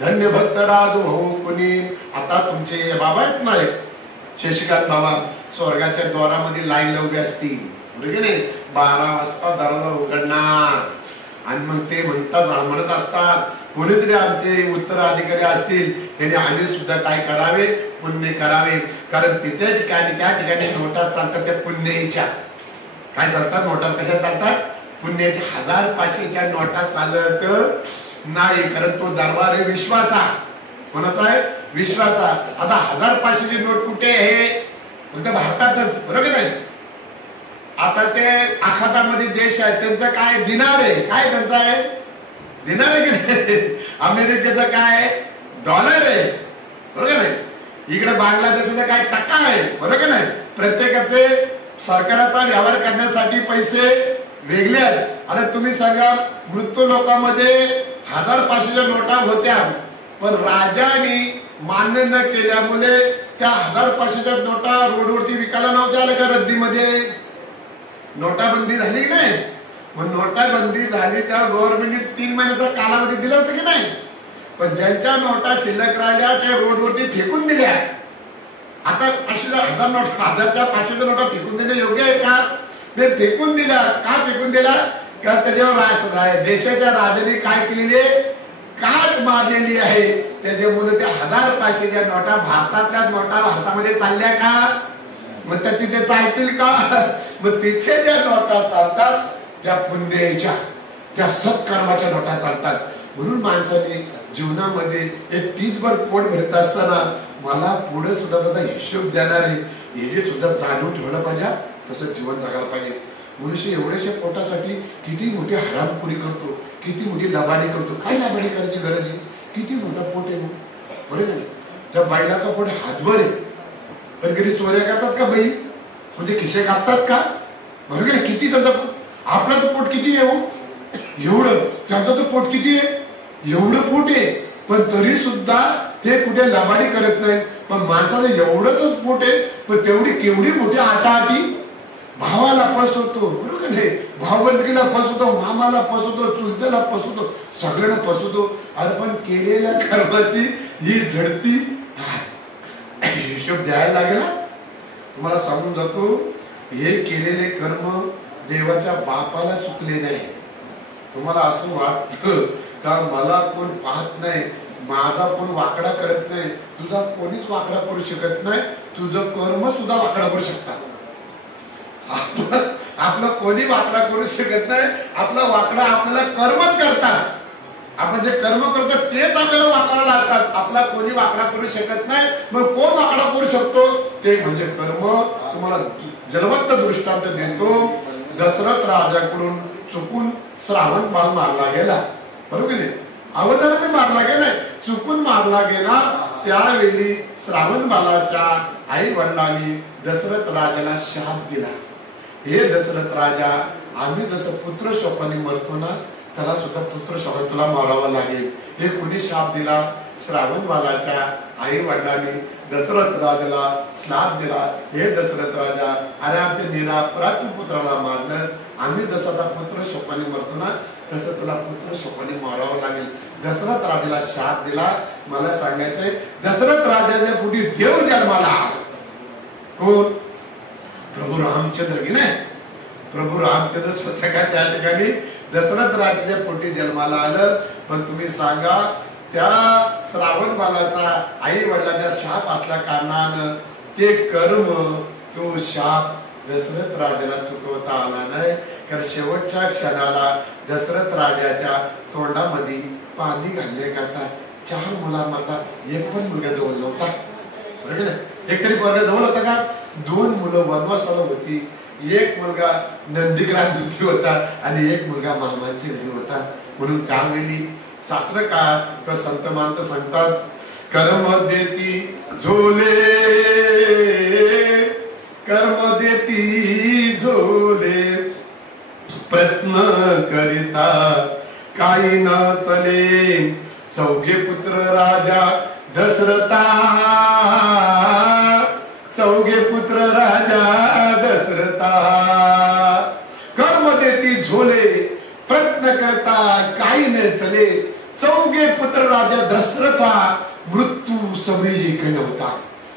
धन्य भक्त राज हो कुणी. आता तुमचे बाबा आहेत नाही, शशिकांत बाबा, स्वर्गाच्या द्वारामध्ये लाईन उभे असतील, बरोबर नाही? 12 वाजता दरवाजा उघडणार आणि मग ते म्हणत असतात, कोणीतरी आमचे उत्तराधिकारी असतील, त्यांनी आम्ही सुद्धा काय करावे? पुण्य करावे. कारण त्या ठिकाणी नोटा चालतात, त्या पुण्याच्या. काय चालतात? नोटा कशा चालतात? पुण्याच्या. 1000-500च्या नोटा चालत नाही, कारण तो दरबार आहे विश्वाचा. कोणाचा आहे? विश्वाचा. आता 1000-500ची नोट कुठे आहे? फक्त भारतातच, बरोबर नाही? आता ते आखातामध्ये देश आहे, त्यांचं काय? दिनार आहे. काय त्यांचं आहे? दिनार आहे की नाही? अमेरिकेचं काय? डॉलर आहे, बरोबर नाही? इकडे बांगलादेशाचा काय? टक्का आहे, बरोबर नाही? प्रत्येकाचे सरकाराचा व्यवहार करण्यासाठी पैसे वेगळे आहेत. आता तुम्ही सांगा, मृत्यू लोकांमध्ये 1000-500च्या नोटा होत्या, पण राजाने मान्य न केल्यामुळे त्या 1000-500च्या नोटा रोडवरती विकायला नव्हत्या आल्या का? रद्दीमध्ये नोटाबंदी झाली की नाही? मग नोटाबंदी झाली त्या गव्हर्नमेंटने 3 महिन्याचा कालावधी दिला होता की नाही? पण ज्यांच्या नोटा शिल्लक राहिल्या त्या रोडवरती फेकून दिल्या. आता 1000 नोटा, 1000च्या 500च्या नोटा फेकून देणे योग्य आहे का? ते फेकून दिला. का फेकून दिला? का त्याच्यावर देशाच्या राजाने काय केलेली आहे? काट मारलेली आहे. त्याच्यामुळे त्या 1000-500च्या नोटा, भारतातल्या नोटा भारतामध्ये चालल्या का? मग त्या तिथे चालतील का? मग तिथे ज्या नोटा चालतात त्या पुण्याच्या, त्या सत्कर्माच्या नोटा चालतात. म्हणून माणसाने जीवनामध्ये एक तीचभर पोट भरत असताना मला पुढे सुद्धा त्याचा हिशोब देणारे हे जे सुद्धा जाणून ठेवलं पाहिजे, तसं जीवन जगायला पाहिजे. मनुष्य एवढ्याशा पोटासाठी किती मोठी हरामखोरी करतो, किती मोठी लबाडी करतो. काय लबाडी करायची गरज आहे? किती मोठा पोट आहे, बरोबर नाही? त्या बैलाचा पोट हातभर आहे, पण कधी चोऱ्या करतात का बाई? म्हणजे खिसे कापतात का? बरोबर आहे? किती त्यांचा आपला तर पोट किती आहे? एवढं. त्यांचं तर पोट किती आहे? एवढं पोट आहे, पण तरी सुद्धा ते कुठे लबाडी करत नाही. पण माणसाला एवढंच पोट आहे, पण तेवढी केवढी मोठी आटाआटी. भावाला फसवतो, बरोबर नाही? भावबंदकीला फसवतो, मामाला फसवतो, चुलत्याला फसवतो, सगळ्यांना फसवतो. अरे पण केलेल्या कर्माची ही झडती हिशोब द्यायला लागेल. तुम्हाला सांगून जातो, हे केलेले कर्म देवाच्या बापाला चुकले नाही. तुम्हाला असं वाटतं का मला कोण पाहत नाही, माझा कोण वाकडा करत नाही? तुझा कोणीच वाकडा करू शकत नाही. तुझं कर्म सुद्धा वाकडा करू शकतात. आपला कोणी वाकडा करू शकत नाही. आपला वाकडा आपल्याला कर्मच करतात. आपण जे कर्म करतो तेच आपल्याला वाकायला लागतात. आपला कोणी वाकडा करू शकत नाही. मग कोण वाकडा करू शकतो? ते म्हणजे कर्म. तुम्हाला जलवत्त दृष्टांत देतो. दशरथ राजाकडून चुकून श्रावण बाल मारला गेला, बरोबर नाही? अवधानाने मारला गेला, चुकून मारला गेला. त्यावेळी श्रावण बालाच्या आई वडिलांनी दशरथ राजाला शाप दिला. हे दशरथ राजा, आम्ही जसं पुत्र शोकाने मरतो ना, त्याला सुद्धा पुत्र शोकाने तुला मारावं लागेल. हे कुणी शाप दिला? श्रावण बालाच्या आई वडिलांनी दशरथ राजाला श्राप दिला. हे दशरथ राजा, अरे आमच्या निरापराध पुत्राला मारलंस, आम्ही जसं आता पुत्र शोकाने मरतो ना, तसं तुला पुत्र शोकाने मारावं लागेल. दशरथ राजाला शाप दिला. मला सांगायचंय, दशरथ राजाच्या पोटी देव जन्माला. कोण? प्रभू रामचंद्र की नाही? प्रभू रामचंद्र स्वतः का त्या ठिकाणी दशरथ राजाच्या पोटी जन्माला आलं. पण तुम्ही सांगा, त्या श्रावण बालाचा आई वडिलांचा शाप असल्या कारणानं ते कर्म, तो शाप दशरथ राजाला चुकवता आला नाही. कारण शेवटच्या क्षणाला दशरथ राजाच्या तोंडामध्ये पाणी घालण्याकरता 4 मुलांमधला एक पण मुलगा जवळ नव्हता, बरोबर ना? एक तरी मुलगा जवळ होता का? 2 मुलं वनवासाला होती. एक मुलगा नंदीग्राम येथे होता आणि एक मुलगा मामाची घरी होता. म्हणून त्यावेळी शास्त्रकार संत मानत सांगतात, कर्म देती झोले, कर्म देती झोले, प्रयत्न करिता काही न चले. चौघे पुत्र राजा दशरथा, चौघे पुत्र राजा दशरथा, कर्म देती झोले, प्रयत्न करता काही न चले. चौघे पुत्र राजा दशरथा, मृत्यू समय एक नव्हता.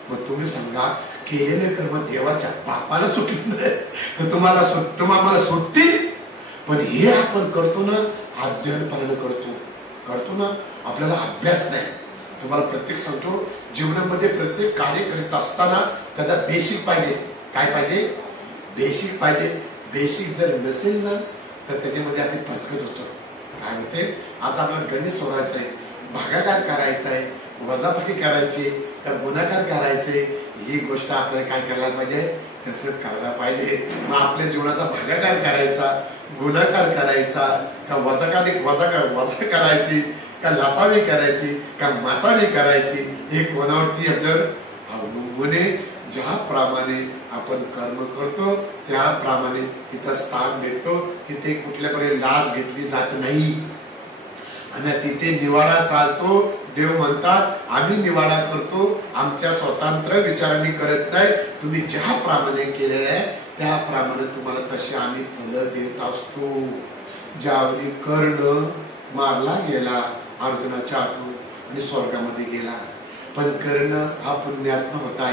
मग तुम्ही सांगा, केलेले कर्म देवाच्या बापाला सुटले तर तुम्हाला सुटतील? पण हे आपण करतो ना, अध्ययन पालन करतो ना, आपल्याला अभ्यास नाही. तुम्हाला प्रत्येक सांगतो, जीवनामध्ये प्रत्येक कार्य करीत असताना त्याचा बेसिक पाहिजे. काय पाहिजे? बेसिक पाहिजे. बेसिक जर नसेल ना, तर त्याच्यामध्ये आपण फसगत होतो. काय होते? आता आपल्याला गणित सोडवायचं आहे, भागाकार करायचा आहे, वजाबाकी करायची का गुणाकार करायचे, ही गोष्ट आपल्याला काय करायला पाहिजे? तसं करायला पाहिजे. मग आपल्या जीवनाचा भागाकार करायचा, गुणाकार करायचा का वजा करायची का लसावी करायची का मसावी करायची, हे कोणावरती आपल्याला अवलंबून आहे. ज्याप्रमाणे आपण कर्म करतो त्याप्रमाणे तिथं स्थान भेटतो. तिथे कुठल्याकडे लाज घेतली जात नाही आणि तिथे निवाडा चालतो. देव म्हणतात, आम्ही निवाडा करतो, आमच्या स्वतंत्र विचारांनी करत नाही. तुम्ही ज्याप्रमाणे केलेलं आहे त्याप्रमाणे तुम्हाला तसे आम्ही फल देत असतो. ज्यावेळी कर्ण मारला गेला अर्जुनाच्या हातून आणि स्वर्गामध्ये गेला, पण कर्ण हा पुण्यात्मा होता,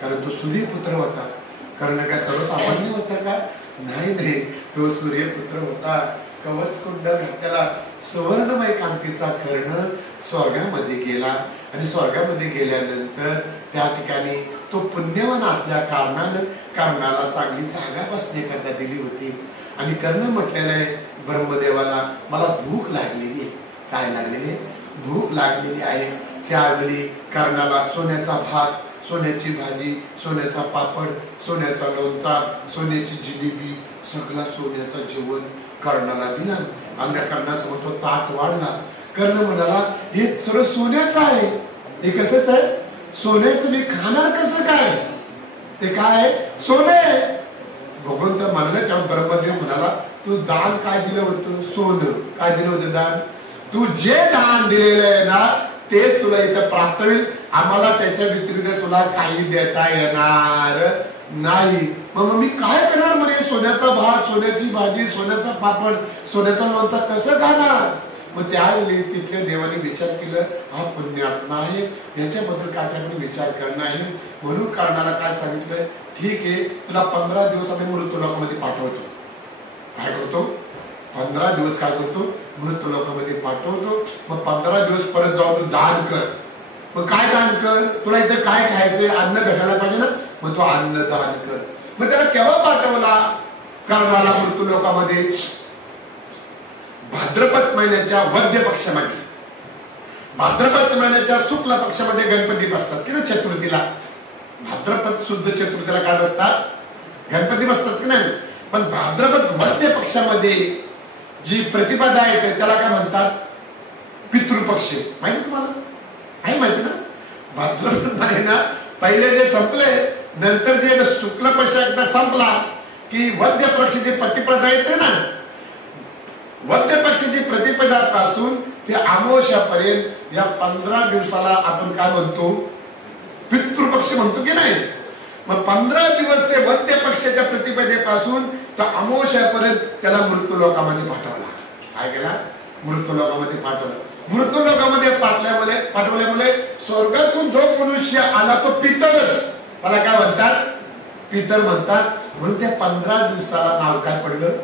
कारण तो सूर्यपुत्र होता. कर्ण काय सर्वसामान्य होता का? नाही, तो सूर्यपुत्र होता. कवच कुंडल घातलेला सुवर्णमय कांतीचा कर्ण स्वर्गामध्ये गेला आणि स्वर्गामध्ये गेल्यानंतर त्या ठिकाणी तो पुण्यवान असल्या कारणानं कर्णाला चांगली जागा बसण्याकरता दिली होती. आणि कर्ण म्हटलेलं आहे ब्रह्मदेवाला, मला भूक लागलेली आहे. काय लागलेली? भूक लागलेली आहे. त्यावेळी कर्णाला सोन्याचा भात, सोन्याची भाजी, सोन्याचा पापड, सोन्याचा लोणचा, सोन्याची जिलेबी, सगळा सोन्याचा जेवण कर्णाला दिला. आणि कर्णासमोर तो ताट वाढला. कर्ण म्हणाला, हे सर्व सोन्याचं आहे. हे कसंच आहे? सोन्याचं मी खाणार कसं काय? ते काय? सोने. भगवंत म्हणाले, तेव्हा ब्रह्मदेव म्हणाला, तू दान काय दिलं होतं? सोनं. काय दिलं होतं दान? तू जे दान दिलेलं आहे ना, तेच तुला इथं प्राप्त होईल. आम्हाला त्याच्या व्यतिरिक्त तुला काही देता येणार नाही. मग मी काय करणार? म्हणे सोन्याचा भात, सोन्याची भाजी, सोन्याचा पापड, सोन्याचा लोणचा कसं खाणार? मग त्यावेळी तिथल्या देवाने विचार केलं, हा पुण्यात्मा आहे, याच्याबद्दल काय त्याने विचार करणं आहे. म्हणून कर्णाला काय सांगितलं, ठीक आहे, तुला 15 दिवस आम्ही मृत्यूलोकामध्ये पाठवतो. काय करतो? 15 दिवस काय करतो? मृत्यूलोकामध्ये पाठवतो. मग 15 दिवस परत जाऊन तू दान कर. मग काय दान कर? तुला इथे काय खायचंय? अन्न भेटायला पाहिजे ना, मग तो अन्न दान कर. मग त्याला केव्हा पाठवला कर्णाला मृत्यूलोकामध्ये? भाद्रपद महिन्याच्या वद्य पक्षामध्ये, भाद्रपद महिन्याच्या शुक्ल पक्षामध्ये गणपती बसतात की ना चतुर्थीला. भाद्रपद शुद्ध चतुर्थीला काय बसतात? गणपती बसतात की नाही. पण भाद्रपद वद्य पक्षामध्ये जी प्रतिपदा येते त्याला काय म्हणतात? पितृपक्ष. माहिती तुम्हाला? आहे माहिती ना? भाद्रपद महिना पहिले जे संपले, नंतर जे शुक्ल पक्ष एकदा संपला की वद्य पक्षाची प्रतिपदा येते ना, वद्य पक्षाची प्रतिपदा पासून ते अमावस्यापर्यंत या 15 दिवसाला आपण काय म्हणतो? पितृपक्ष म्हणतो की नाही. मग 15 दिवस ते वद्य पक्षाच्या प्रतिपदेपासून तर अमावस्यापर्यंत त्याला मृत्यू लोकामध्ये पाठवला. काय केला? मृत्यू लोकामध्ये पाठवला. मृत्यू लोकामध्ये पाठवल्यामुळे स्वर्गातून जो मनुष्य आला तो पितरच, त्याला काय म्हणतात? पितर म्हणतात. म्हणून त्या 15 दिवसाला नाव काय पडलं?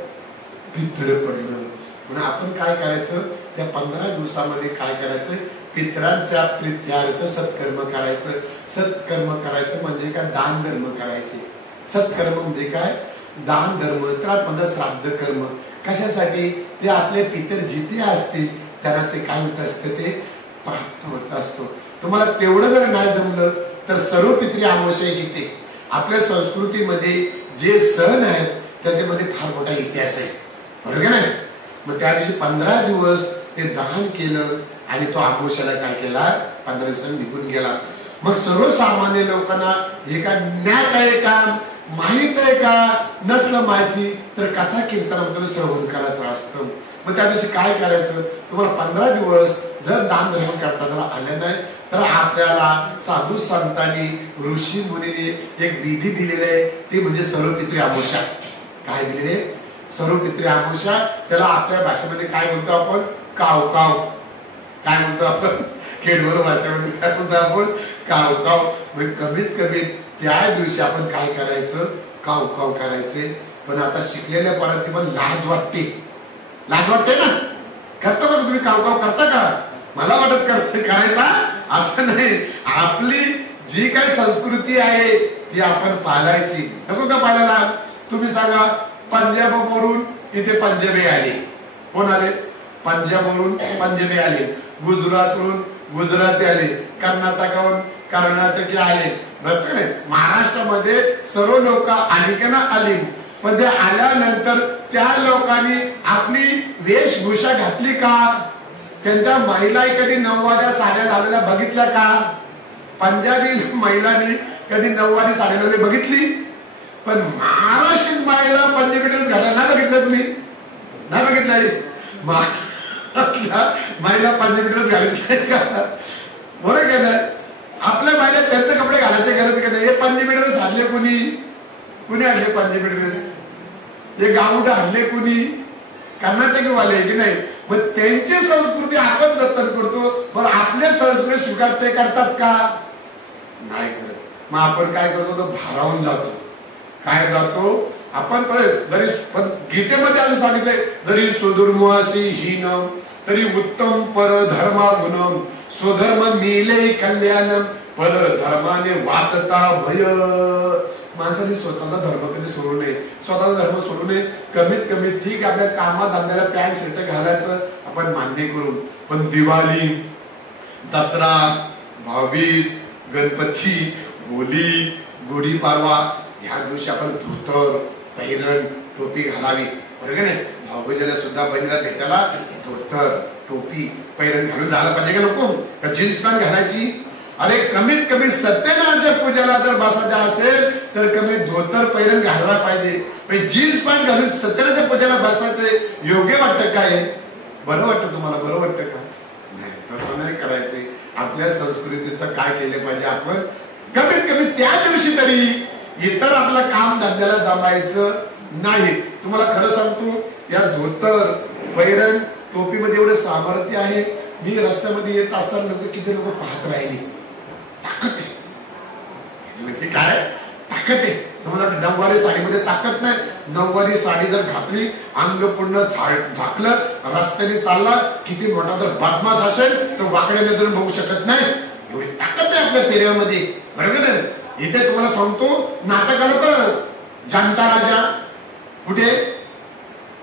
पितर पडलं. म्हणून आपण काय करायचं? त्या 15 दिवसामध्ये काय करायचं? पितरांच्या प्रीत्यार्थ सत्कर्म करायचं. सत्कर्म करायचं म्हणजे काय? दान धर्म करायचे. सत्कर्म म्हणजे काय? दान धर्म. त्यात म्हणजे श्राद्ध कर्म. कशासाठी? ते आपले पितर जिथे असतील त्यांना ते काय होत असतं? ते प्राप्त होत असतो. तुम्हाला तेवढं जर नाही जमलं तर सर्व पितरी अमावस्या येते. आपल्या संस्कृतीमध्ये जे सण आहेत त्याच्यामध्ये फार मोठा इतिहास आहे, बरोबर नाही. मग त्या दिवशी 15 दिवस ते दान केलं आणि तो अमावस्याला काय केला? 15 दिवसांनी निघून गेला. मग सर्वसामान्य लोकांना हे काय ज्ञात आहे का? माहित आहे का? नसलं माहिती तर कथा कीर्तनाबद्दल श्रवण करायचं असतं. मग त्या दिवशी काय करायचं? तुम्हाला 15 दिवस जर दान धर्म करता जर आले नाही तर आपल्याला साधू संतांनी ऋषी मुनीने एक विधी दिलेले आहे, ते म्हणजे सर्वपित्री अमावस्या. काय दिलेले? सर्वपित्री अमावस्या. त्याला आपल्या भाषेमध्ये काय म्हणतो आपण? काव काव. काय म्हणतो आपण? खेडवर भाषेमध्ये काय म्हणतो आपण? काव काव. म्हणजे कमीत कमी त्या दिवशी आपण काय करायचं? काव काव करायचे. पण आता शिकलेल्या परत पण लाज वाटते. लाज वाटते ना? करता का तुम्ही? काव काव करता का? मला वाटत करायचा असं नाही. आपली जी काही संस्कृती आहे ती आपण पाळायची. नको का पाळायला? तुम्ही सांगा, पंजाबवरून इथे पंजाबी आले. कोण आले? पंजाबवरून पंजाबी आले. गुजरातवरून गुजराती आले. कर्नाटकावरून कर्नाटकी आले. महाराष्ट्रामध्ये सर्व लोक आली का ना? आली. पण ते आल्यानंतर त्या लोकांनी आपली वेशभूषा घातली का? त्यांच्या महिला कधी नऊवारी साड्या लावलेल्या बघितल्या का? पंजाबी महिलांनी कधी नऊवारी साड्या लावली बघितली? पण महाराष्ट्रीयन महिला पंजाबी ड्रेस घालायला नाही बघितलं? तुम्ही नाही बघितलं? महिला पंजाबी ड्रेस घालत का? बरोबर का नाही? आपल्या महिला त्यांचे कपडे घालायचे गरज का नाही? हे पंजाबी ड्रेस आणले कुणी? कुणी आणले पंजाबी ड्रेस? हे गाऊन आणले कुणी? कर्नाटकी वाले की नाही? मग त्यांची संस्कृती आपण जतन करतो, पण आपल्या संस्कृती स्वीकार ते करतात का? नाही करत. मग आपण काय करतो? तो भारावून जातो. काय जातो आपण? जरी पण गीतेमध्ये असं सांगितलंय, जरी सुदुर्मसी हीन तरी उत्तम परधर्मा गुणम स्वधर्म मिले कल्याणम परधर्माने वाचता भय. माणसाने स्वतःचा धर्म कधी सोडू नये. स्वतःचा धर्म सोडू नये. कमीत कमी ठीक आपल्या कामात धंद्याला पॅन्ट शर्ट घालायचं आपण मान्य करू, पण दिवाळी, दसरा, भाऊबीज, गणपती, होली, गुढीपाडवा ह्या दिवशी आपण धोतर, पैरण, टोपी घालावी, बरोबर नाही? भाऊबीजेला सुद्धा बहिणीला भेटायला धोतर, टोपी, पैरण घालून जायला पाहिजे का नको? का जीन्स पॅन्ट घालायची? अरे कमीत कमी सत्यनारायणच्या पूजेला जर बसायचं असेल तर कमी धोतर पैरण घालायला पाहिजे. जीन्स पॅन्ट घालून सत्यनारायणच्या पूजेला बसायचं योग्य वाटतं काय? बरं वाटतं तुम्हाला? बरं वाटतं का? नाही, तसं नाही करायचंय. आपल्या संस्कृतीचं काय केलं पाहिजे? आपण कमीत कमी त्या दिवशी तरी इतर आपलं काम धंद्याला जमायचं नाही. तुम्हाला खरं सांगतो, या धोतर, पैरण, टोपीमध्ये एवढं सामर्थ्य आहे. मी रस्त्यामध्ये येत असताना लोक किती लोक पाहत राहिले. ताकद आहे. काय ताकद आहे? तुम्हाला नऊवारी साडीमध्ये ताकद नाही. नऊवारी साडी जर घातली, अंग पूर्ण झाकलं, रस्त्याने चालला, किती मोठा जर बदमाश असेल तो वाकड्या नजरेने बघू शकत नाही. एवढी ताकद आहे आपल्या पेऱ्यामध्ये, बरोबर ना? इथे तुम्हाला सांगतो, नाटक आलं तर जनता राजा कुठे?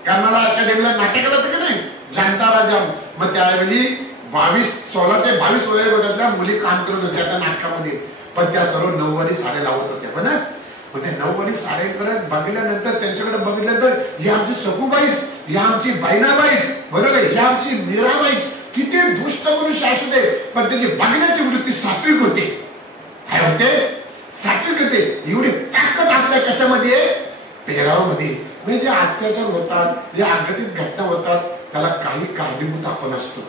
कर्नाला अकॅडमीला नाटक आलं तर का नाही? जनता राजा. मग त्यावेळी 16 ते 22 वयोगटातल्या मुली काम करत होत्या त्या नाटकामध्ये, पण त्या सर्व 9वारी साड्या लावत होत्या. पण मग त्या 9वारी साड्याकडे बघितल्यानंतर, त्यांच्याकडे बघितल्यानंतर, ही आमची सखूबाईच, ही आमची बायनाबाईच, बरोबर, ही आमची मीराबाईच, किती दुष्ट मनुष्य असू दे, पण त्याची बघण्याची वृत्ती सात्विक होते. काय होते? सात्विक होते. एवढी ताकद आपल्या कशामध्ये? पेहरावामध्ये. म्हणजे जे अत्याचार होतात, जे अघटित घटना होतात, त्याला काही कारणीभूत आपण असतो.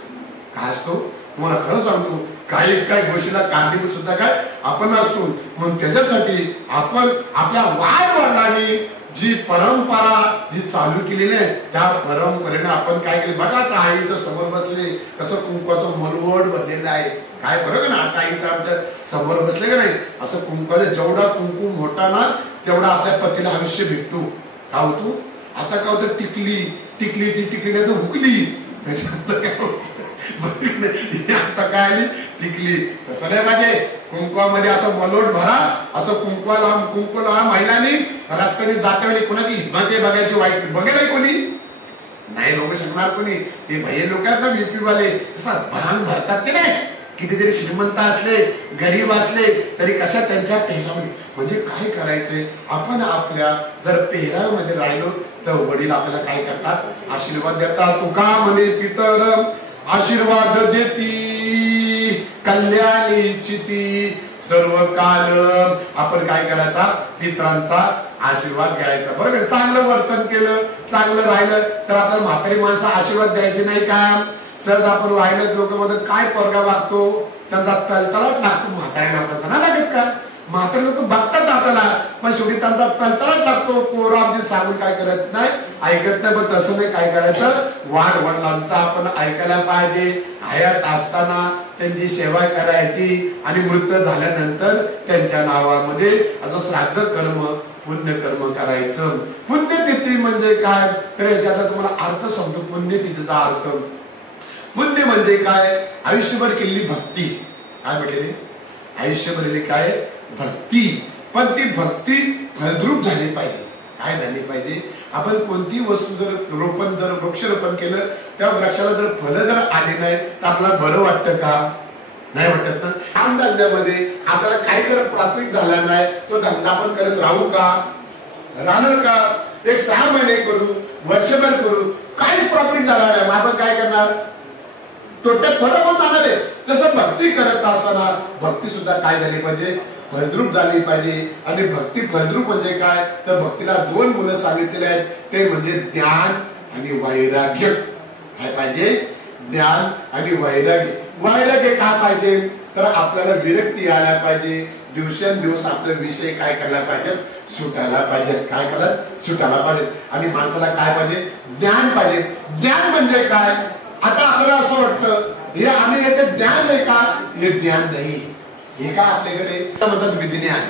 काय असतो? तुम्हाला खरं सांगतो, काही गोष्टीला कारणीभूत सुद्धा काय आपण असतो. म्हणून त्याच्यासाठी आपण आपल्या वाडवडिलांनी जी परंपरा जी चालू केलेली आहे, त्या परंपरेने आपण काय केले बघा. आता आई तर समोर बसले, कसं कुंकवाचं मनवड बनलेलं आहे. काय बरोबर ना, आता इथं आमच्या समोर बसले का नाही, असं कुंकवाचं जेवढा कुंकू मोठा ना, तेवढा आपल्या पतीला आयुष्य भेटतो. का होतो? आता काय होतं, टिकली ती टिकली नाही तर हुकली. त्याच्यानंतर काय होतं, आता काय आली टिकली. तसं नाही पाहिजे. कुंकवामध्ये असं मलोट भरा, असं कुंकवा लावा. महिलांनी रस्त्याने जाते वेळी कोणाची हिंमत बघायची, वाईट बघेल कोणी नाही बघू शकणार कोणी. ते भैया लोक आहेत ना बीपी वाले, तसं भरांग भरतात ते नाही. कितीतरी श्रीमंत असले, गरीब असले तरी कशा त्यांच्या पेहरामध्ये. म्हणजे काय करायचंय, आपण आपल्या जर पेहरामध्ये राहिलो तर वडील आपल्याला काय करतात? आशीर्वाद देतात. तुका म्हणे पितर आशीर्वाद देती, कल्याणी चिती सर्व काल. आपण काय करायचा? पितरांचा आशीर्वाद घ्यायचा. बरोबर, चांगलं वर्तन केलं, चांगलं राहिलं तर आपण म्हातारी माणसं आशीर्वाद द्यायचे नाही का? सहज आपण वाहिलं लोक म्हणतात काय पोरगा वागतो, त्यांचा तलतलाट लागतो. म्हाताऱ्या लोकांचा ना लागत का? म्हातारे लोक बघतात आपल्याला, पण शेवटी त्यांचा तलतलाट लागतो. पोरं आमची सांगून काय करत नाही, ऐकत नाही. पण तसं नाही, काय करायचं? वाडवडिलांचं आपण ऐकायला पाहिजे. हयात असताना त्यांची सेवा करायची आणि मृत झाल्यानंतर त्यांच्या नावामध्ये असं श्राद्ध कर्म, पुण्यकर्म करायचं. पुण्यतिथी म्हणजे काय? तर याचा तुम्हाला अर्थ सांगतो. पुण्यतिथीचा अर्थ, पुण्य म्हणजे काय? आयुष्यभर केलेली भक्ती. काय म्हटले? आयुष्यभर काय? भक्ती. पण ती भक्ती फलद्रूप झाली पाहिजे. काय झाली पाहिजे? आपण कोणती वस्तू जर वृक्षरोपण केलं, त्या वृक्षाला जर फलं जर आली नाही तर आपल्याला बरं वाटतं का? नाही वाटत ना. काम धंद्यामध्ये आपल्याला काय जर प्रॉफिट झाला नाही, तो धंदा आपण करत राहू का? राहणार का? एक 6 महिने करू, वर्षभर करू, काहीच प्रॉफिट झाला नाही, आपण काय करणार? तोट्यात फरक होऊन जाणार आहे. तसं भक्ती करत असताना भक्ती सुद्धा काय झाली पाहिजे? फलद्रूप झाली पाहिजे. आणि भक्ती फलद्रूप म्हणजे काय? तर भक्तीला 2 मुलं सांगितलेले आहेत, ते म्हणजे ज्ञान आणि वैराग्य. काय पाहिजे? ज्ञान आणि वैराग्य. वैराग्य काय पाहिजे? तर आपल्याला विरक्ती यायला पाहिजे. दिवसेंदिवस आपले विषय काय करायला पाहिजेत? सुटायला पाहिजेत. काय करायला? सुटायला पाहिजेत. आणि माणसाला काय पाहिजे? ज्ञान पाहिजे. ज्ञान म्हणजे काय? आता आपल्याला असं वाटतं हे आम्ही येते ज्ञान आहे का? हे ज्ञान नाही. हे काय आपल्याकडे म्हणतात विज्ञान.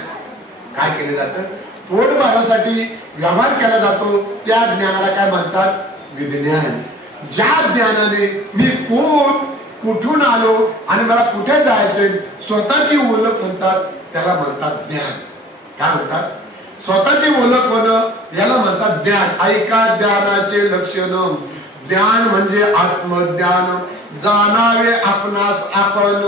काय केलं जातं? पोट भरण्यासाठी व्यवहार केला जातो, त्या ज्ञानाला काय म्हणतात? विज्ञान. ज्या ज्ञानाने मी कोण, कुठून आलो आणि मला कुठे जायचंय, स्वतःची ओळख म्हणतात, त्याला म्हणतात ज्ञान. काय म्हणतात? स्वतःची ओळख होणं याला म्हणतात ज्ञान. ऐका ज्ञानाचे लक्षण. ज्ञान म्हणजे आत्मज्ञान. जाणावे आपणास आपण,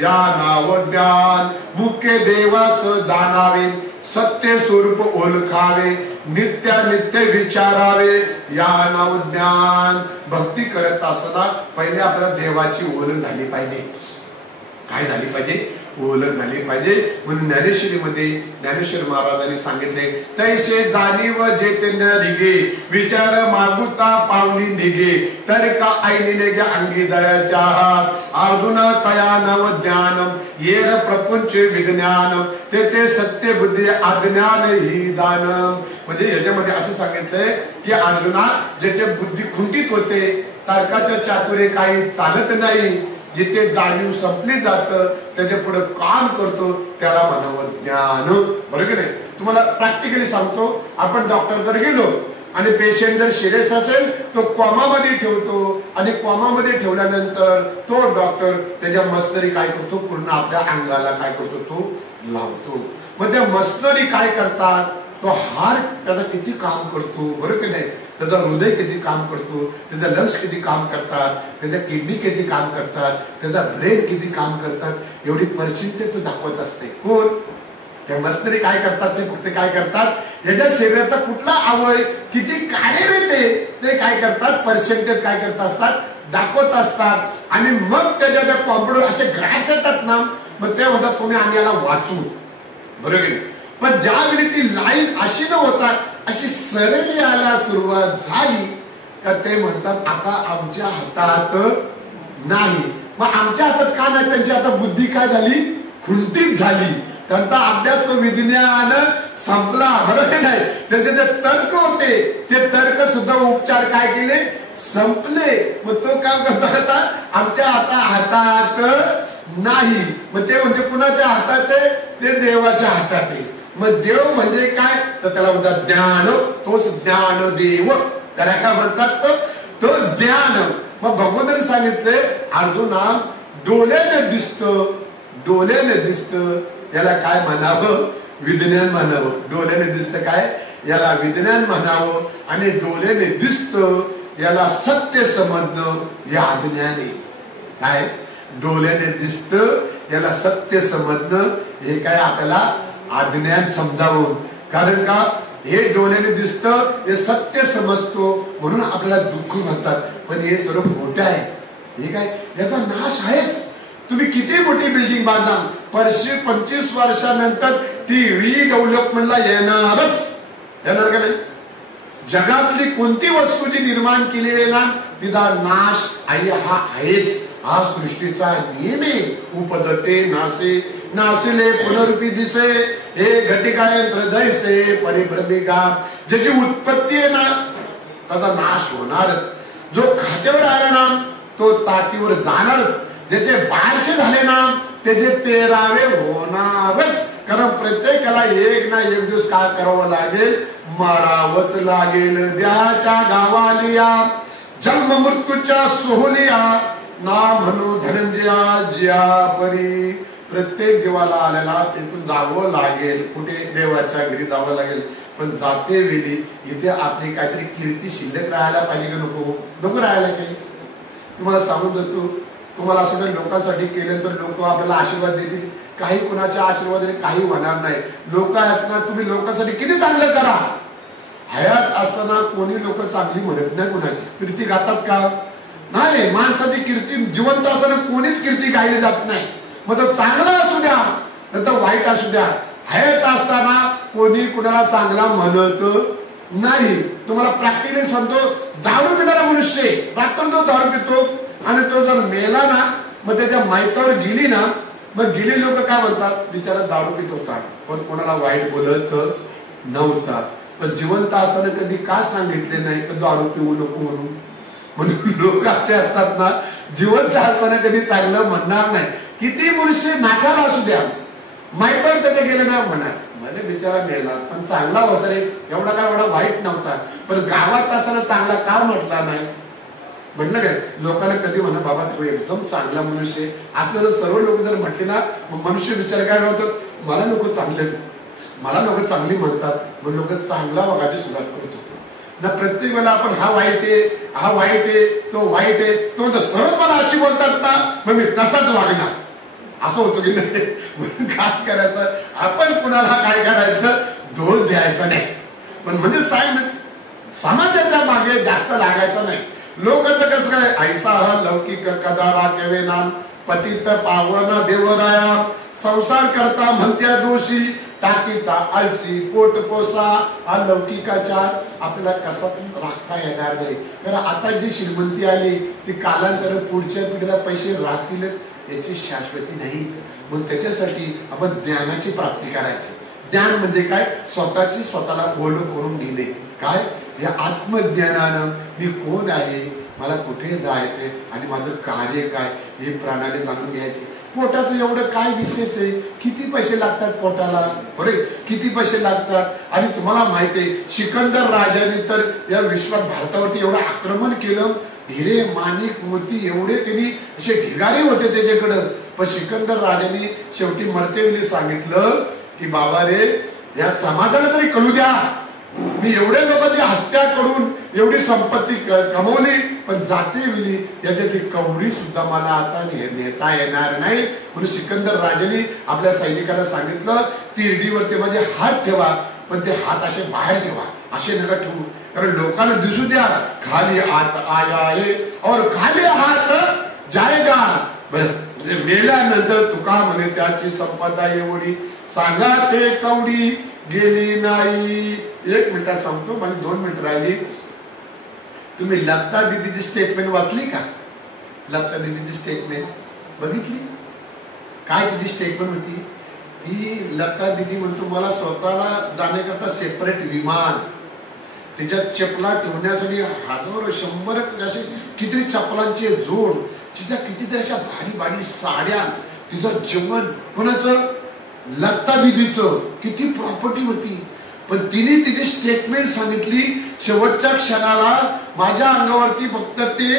या नाव ज्ञान. मुख्य देवास जाणावे, सत्य स्वरूप ओळखावे, नित्य विचारावे, या नाव ज्ञान. भक्ती करत असताना पहिले आपल्याला देवाची ओळख झाली पाहिजे. काय झाली पाहिजे? ओळख झाली पाहिजे. म्हणून ज्ञानेश्वरीमध्ये ज्ञानेश्वर महाराजांनी सांगितले, तैसे जाणीव जेतन निघे, विचार मागुता पावली निघे, तर का ऐनी निघे अंगी दयाच्या हात, अर्जुन तया नव ज्ञान, येर प्रपंच विज्ञान, ते सत्य बुद्धी अज्ञान ही दान. म्हणजे याच्यामध्ये असं सांगितलंय की अर्जुना, ज्याच्या बुद्धी खुंटीत होते, तर्काच्या चातुर्य काही चालत नाही, जिथे जाणीव संपली जातं, त्याच्या पुढे काम करतो, त्याला म्हणावं ज्ञान. बरोबर आहे? तुम्हाला प्रॅक्टिकली सांगतो, आपण डॉक्टरकडे गेलो आणि पेशंट जर सिरियस असेल तो कोमामध्ये ठेवतो, आणि कोमामध्ये ठेवल्यानंतर तो डॉक्टर त्याच्या मस्नरी काय करतो? पूर्ण आपल्या अंगाला काय करतो? तो लावतो. मग त्या मस्नरी काय करतात? तो हार्ट त्याचा किती काम करतो, बरोबर की नाही? त्याचं हृदय किती काम करतो, त्याचं लंग्स किती काम करतात, त्याच्या किडनी किती काम करतात, त्याचा ब्रेन किती काम करतात, एवढी पर्सेंटेज तो दाखवत असते. कोण? त्या मस्नरी काय करतात ते फक्त काय करतात, याच्या शरीराचा कुठला अवयव किती कार्यरत आहे ते काय करतात, पर्सेंटेज काय करत असतात, दाखवत असतात. आणि मग त्याच्या कॉम्प्युटर असे ग्राफ येतात ना, मग ते होतात तुम्ही आम्ही याला वाचू, बरोबर. पण ज्यावेळी ती लाईन अशी न होता अशी सरळ यायला सुरुवात झाली का ते म्हणतात आता आमच्या हातात नाही. मग आमच्या हातात का नाही, त्यांची आता बुद्धी काय झाली, खुंटीत झाली. त्यांचा अभ्यास तो विज्ञान संपला, बरोबर नाही. त्यांचे जे तर्क होते ते तर्क सुद्धा उपचार काय केले, संपले. मग तो काम करतो आता आमच्या हातात नाही. मग ते म्हणजे कुणाच्या हातात आहे, ते देवाच्या हातात आहे. मग देव म्हणजे काय, तर त्याला म्हणतात ज्ञान, तोच ज्ञान देव, त्याला काय म्हणतात, तो ज्ञान. मग भगवंताने सांगितले अर्जुना डोळ्याने दिसत याला काय म्हणावं, विज्ञान म्हणावं. डोळ्याने दिसत काय, याला विज्ञान म्हणावं. आणि डोळ्याने दिसत याला सत्य समजणं हे अज्ञान आहे. काय, डोळ्याने दिसत याला सत्य समजणं हे काय आपल्याला अज्ञान समजावं. कारण का, हे डोळ्याने दिसत हे सत्य समजतो म्हणून आपल्याला दुःख म्हणतात. पण हे सर्व खोटं आहे. हे काय, याचा नाश आहेच. तुम्ही किती मोठी बिल्डिंग बांधा, 25 वर्षानंतर ती रिडेव्हलपमेंटला येणार का नाही. जगातली कोणती वस्तू जी निर्माण केलेली ना तिचा नाश आहे हा आहेच. हा सृष्टीचा नियम आहे. उपजते नासे नासिले पुनरुपी दिसे, हे घटिका यंत्र जैसे परिभ्रमिका. ज्याची उत्पत्ती आहे ना त्याचा नाश होणार. जो खात्यावर आला ना तो ताटीवर जाणार. ज्याचे 1200 झाले ना त्याचे 13वे होणारच. कारण प्रत्येकाला एक ना एक दिवस काय करावं लागेल, मरावच लागेल. द्याच्या गावालिया जन्म मृत्यूच्या सोहलिया, ना म्हणू धनंजया जिया परी. प्रत्येक जीवाला आलेला तिथून जावं लागेल. कुठे, देवाच्या घरी जावं लागेल. पण जाते वेळी इथे आपली काहीतरी कीर्ती शिल्लक राहायला पाहिजे का नको राहायला. काही तुम्हाला सांगून देतो, तुम्हाला असं काही लोकांसाठी केलं तर लोक आपल्याला आशीर्वाद देतील. काही कुणाच्या आशीर्वादाने काही होणार नाही. लोक आहेत ना, तुम्ही लोकांसाठी किती चांगलं करा. हयात असताना कोणी लोक चांगली म्हणत नाही, कुणाची कीर्ती गातात का नाही. माणसाची कीर्ती जिवंत असताना कोणीच कीर्ती गायली जात नाही. मग तो चांगला असू द्या नाही तर वाईट असू द्या, हयात असताना कोणी कुणाला चांगला म्हणत नाही. तुम्हाला प्रॅक्टिकली सांगतो, दारू पिणारा मनुष्य रात्र तो दारू पितो आणि तो जर मेला ना मग त्याच्या माहितावर गेली ना, मग गेले लोक काय म्हणतात, बिचारा दारू पित होता पण कोणाला वाईट बोलत नव्हता. पण जिवंत असताना कधी का सांगितले नाही तर दारू पिऊ नको म्हणून. म्हणून लोक असे असतात ना, जिवंत असताना कधी चांगलं म्हणणार नाही. किती मनुष्य नाकाला असू द्या, माहितावर त्याच्या गेले ना म्हणणार म्हणजे बिचारा मेला पण चांगला होता रे, एवढा काय एवढा वाईट नव्हता. पण गावात असताना चांगला का म्हटला नाही म्हटलं काय. लोकांना कधी म्हणा बाबा तो एकदम चांगला मनुष्य असं जर सर्व लोक जर म्हटले ना, मनुष्य विचार काय होतात, मला लोक चांगले, मला लोक चांगली म्हणतात, मग लोक चांगला वागायची सुरुवात करतो ना. प्रत्येक वेळेला आपण हा वाईट आहे, हा वाईट आहे, तो वाईट आहे, तो सर्व मला अशी बोलतात ना मग मी तसाच वागणार असं होतं की नाही. काय करायचं, आपण कुणाला काय करायचं, दोष द्यायचा नाही. पण म्हणजे समाजाच्या मागे जास्त लागायचं नाही. लोकांचं कसं काय, ऐसा हा लौकिक कदारा केवे नाम पतित पावन देवराया, संसार करता म्हणत्या दोषी टाकीता आळशी पोट पोसा. हा लौकिकाच्या आपल्याला कसाच राखता येणार नाही. कारण आता जी श्रीमंती आली ती कालांतराने पुढच्या पिढीला पैसे राहतील याची शाश्वती नाही. मग त्याच्यासाठी आपण ज्ञानाची प्राप्ती करायची. ज्ञान म्हणजे काय, स्वतःची स्वतःला ओळख करून घेणे. काय, या आत्मज्ञानानं मी कोण आहे, मला कुठे जायचे आणि माझं कार्य काय हे प्रणाली जाणून घ्यायची. पोटाचं एवढं काय विशेष आहे, किती पैसे लागतात पोटाला, बरे किती पैसे लागतात. आणि तुम्हाला माहिती आहे सिकंदर राजाने तर या विश्वात भारतावरती एवढं आक्रमण केलं. हिरे माणिक मोती एवढे त्यांनी असे ढिगारे होते त्याच्याकडं. पण सिकंदर राजाने शेवटी मर्तेवेळी सांगितलं की बाबा रे, या समाजाला तरी कळू द्या, मी एवढ्या लोकांची हत्या करून एवढी संपत्ती कमवली पण जाते विली, याच्यातली कवडी सुद्धा मला आता नेता येणार नाही. म्हणून सिकंदर राजाने आपल्या सैनिकाला सांगितलं, तिरडीवरती माझे हात ठेवा, पण ते हात असे बाहेर ठेवा, असे नका ठेवू, कारण लोकांना दिसू द्या खाली हात आया आहे और खाली हात जाएगा. म्हणजे मेल्यानंतर तुका म्हणे त्याची संपदा एवढी, सांगा ते कवडी गेली नाही. 1 मिनिटात सांगतो, माझी 2 मिनिट राहिली. तुम्ही लता दीदीची स्टेटमेंट वाचली का? लता दीदीची स्टेटमेंट बघितली? काय तिची स्टेटमेंट होती? ही लता दीदी म्हणतो मला स्वतःला जाण्याकरता सेपरेट विमान, तिच्या चपला ठेवण्यासाठी हजारो 100 असे किती चपलांचे जोड, तिच्या कितीतरी अशा भारी भारी साड्या, तिचं जेवण, कोणाचं? लता दीदीचं. किती प्रॉपर्टी होती. पण तिने तिची स्टेटमेंट सांगितली, शेवटच्या क्षणाला माझ्या अंगावरती फक्त ते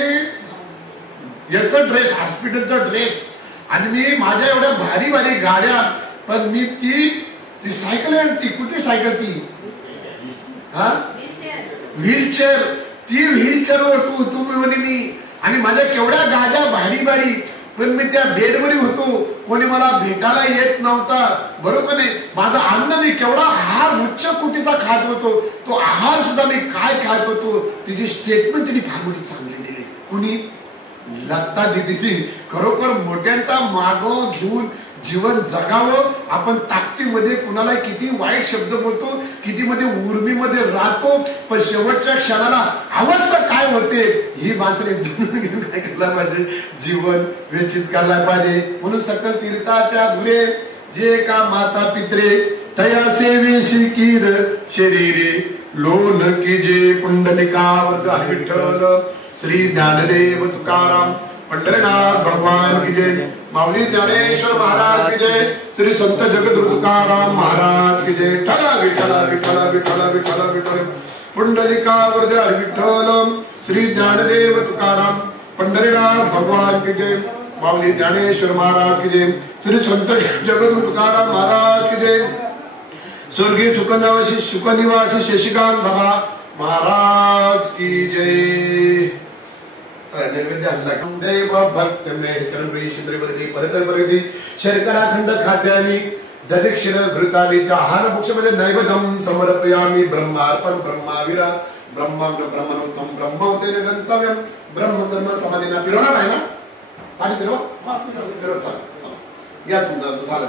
याचं ड्रेस, हॉस्पिटलचा ड्रेस, आणि मी माझ्या एवढ्या भारी भारी गाड्या, पण मी ती सायकल आणती. कुठे सायकल ती? हा, व्हीलचेअर. ती व्हीलचेअरवर तुम्ही म्हणे मी, आणि माझ्या केवढ्या गाड्या भारी भारी, पण मी त्या बेडवरी होतो, कोणी मला भेटायला येत नव्हता. बरोबर नाही? माझं अन्न मी केवढा आहार उच्च कोटीचा खात होतो, तो आहार सुद्धा मी काय खात होतो. तिची स्टेटमेंट तिने फार मोठी चांगली दिली. कुणी? लता दीदी. खरोखर मोठ्यांचा मागो घेऊन जीवन जगावं. आपण ताकदीमध्ये कुणाला किती वाईट शब्द बोलतो, किती मध्ये उर्मीमध्ये राहतो, पण शेवटच्या क्षणाला अवस्था काय होते ही माणसाने काय करायला पाहिजे? जीवन व्यतीत करायला पाहिजे. म्हणून सकल तीर्थाच्या धुरे जे का माता पित्रे, तया सेवेशी कीर शरीरे लोन की जे पुंडलिकावर्त विठ्ठल श्री ज्ञानदेव तुकाराम पंढरीनाथ भगवान की जय, माऊली ज्ञानेश्वर महाराज की जय, श्री संत जगद्गुरु तुकाराम महाराज की जय. ठला विठला विठला विठला विठला विठल पुंडलिकावर्त विठ्ठल श्री ज्ञानदेव तुकाराम पंढरीनाथ भगवान की जय, माऊली ज्ञानेश्वर महाराज की जय, श्री संत जगद्गुरु तुकाराम महाराज की जय, स्वर्गीय सुखनिवासी शशिकांत बाबा महाराज की जय. देव भक्त मे चरण परतरपरिधी शर्कराखंड खाद्यानी दधिक्षिर घृतानी आहार भक्षमध्ये नैवेद्यम समर्पयामी. ब्रह्मार्पण ब्रह्माविरा ब्रह्माग्न ब्रह्मनोत्तम ब्रह्मवतेन गंतव्यम. ब्रह्मकर्म समाधीना. फिरवणार आहे ना? पाणी फिरवा, फिरवत चला. या तुमचं झालं.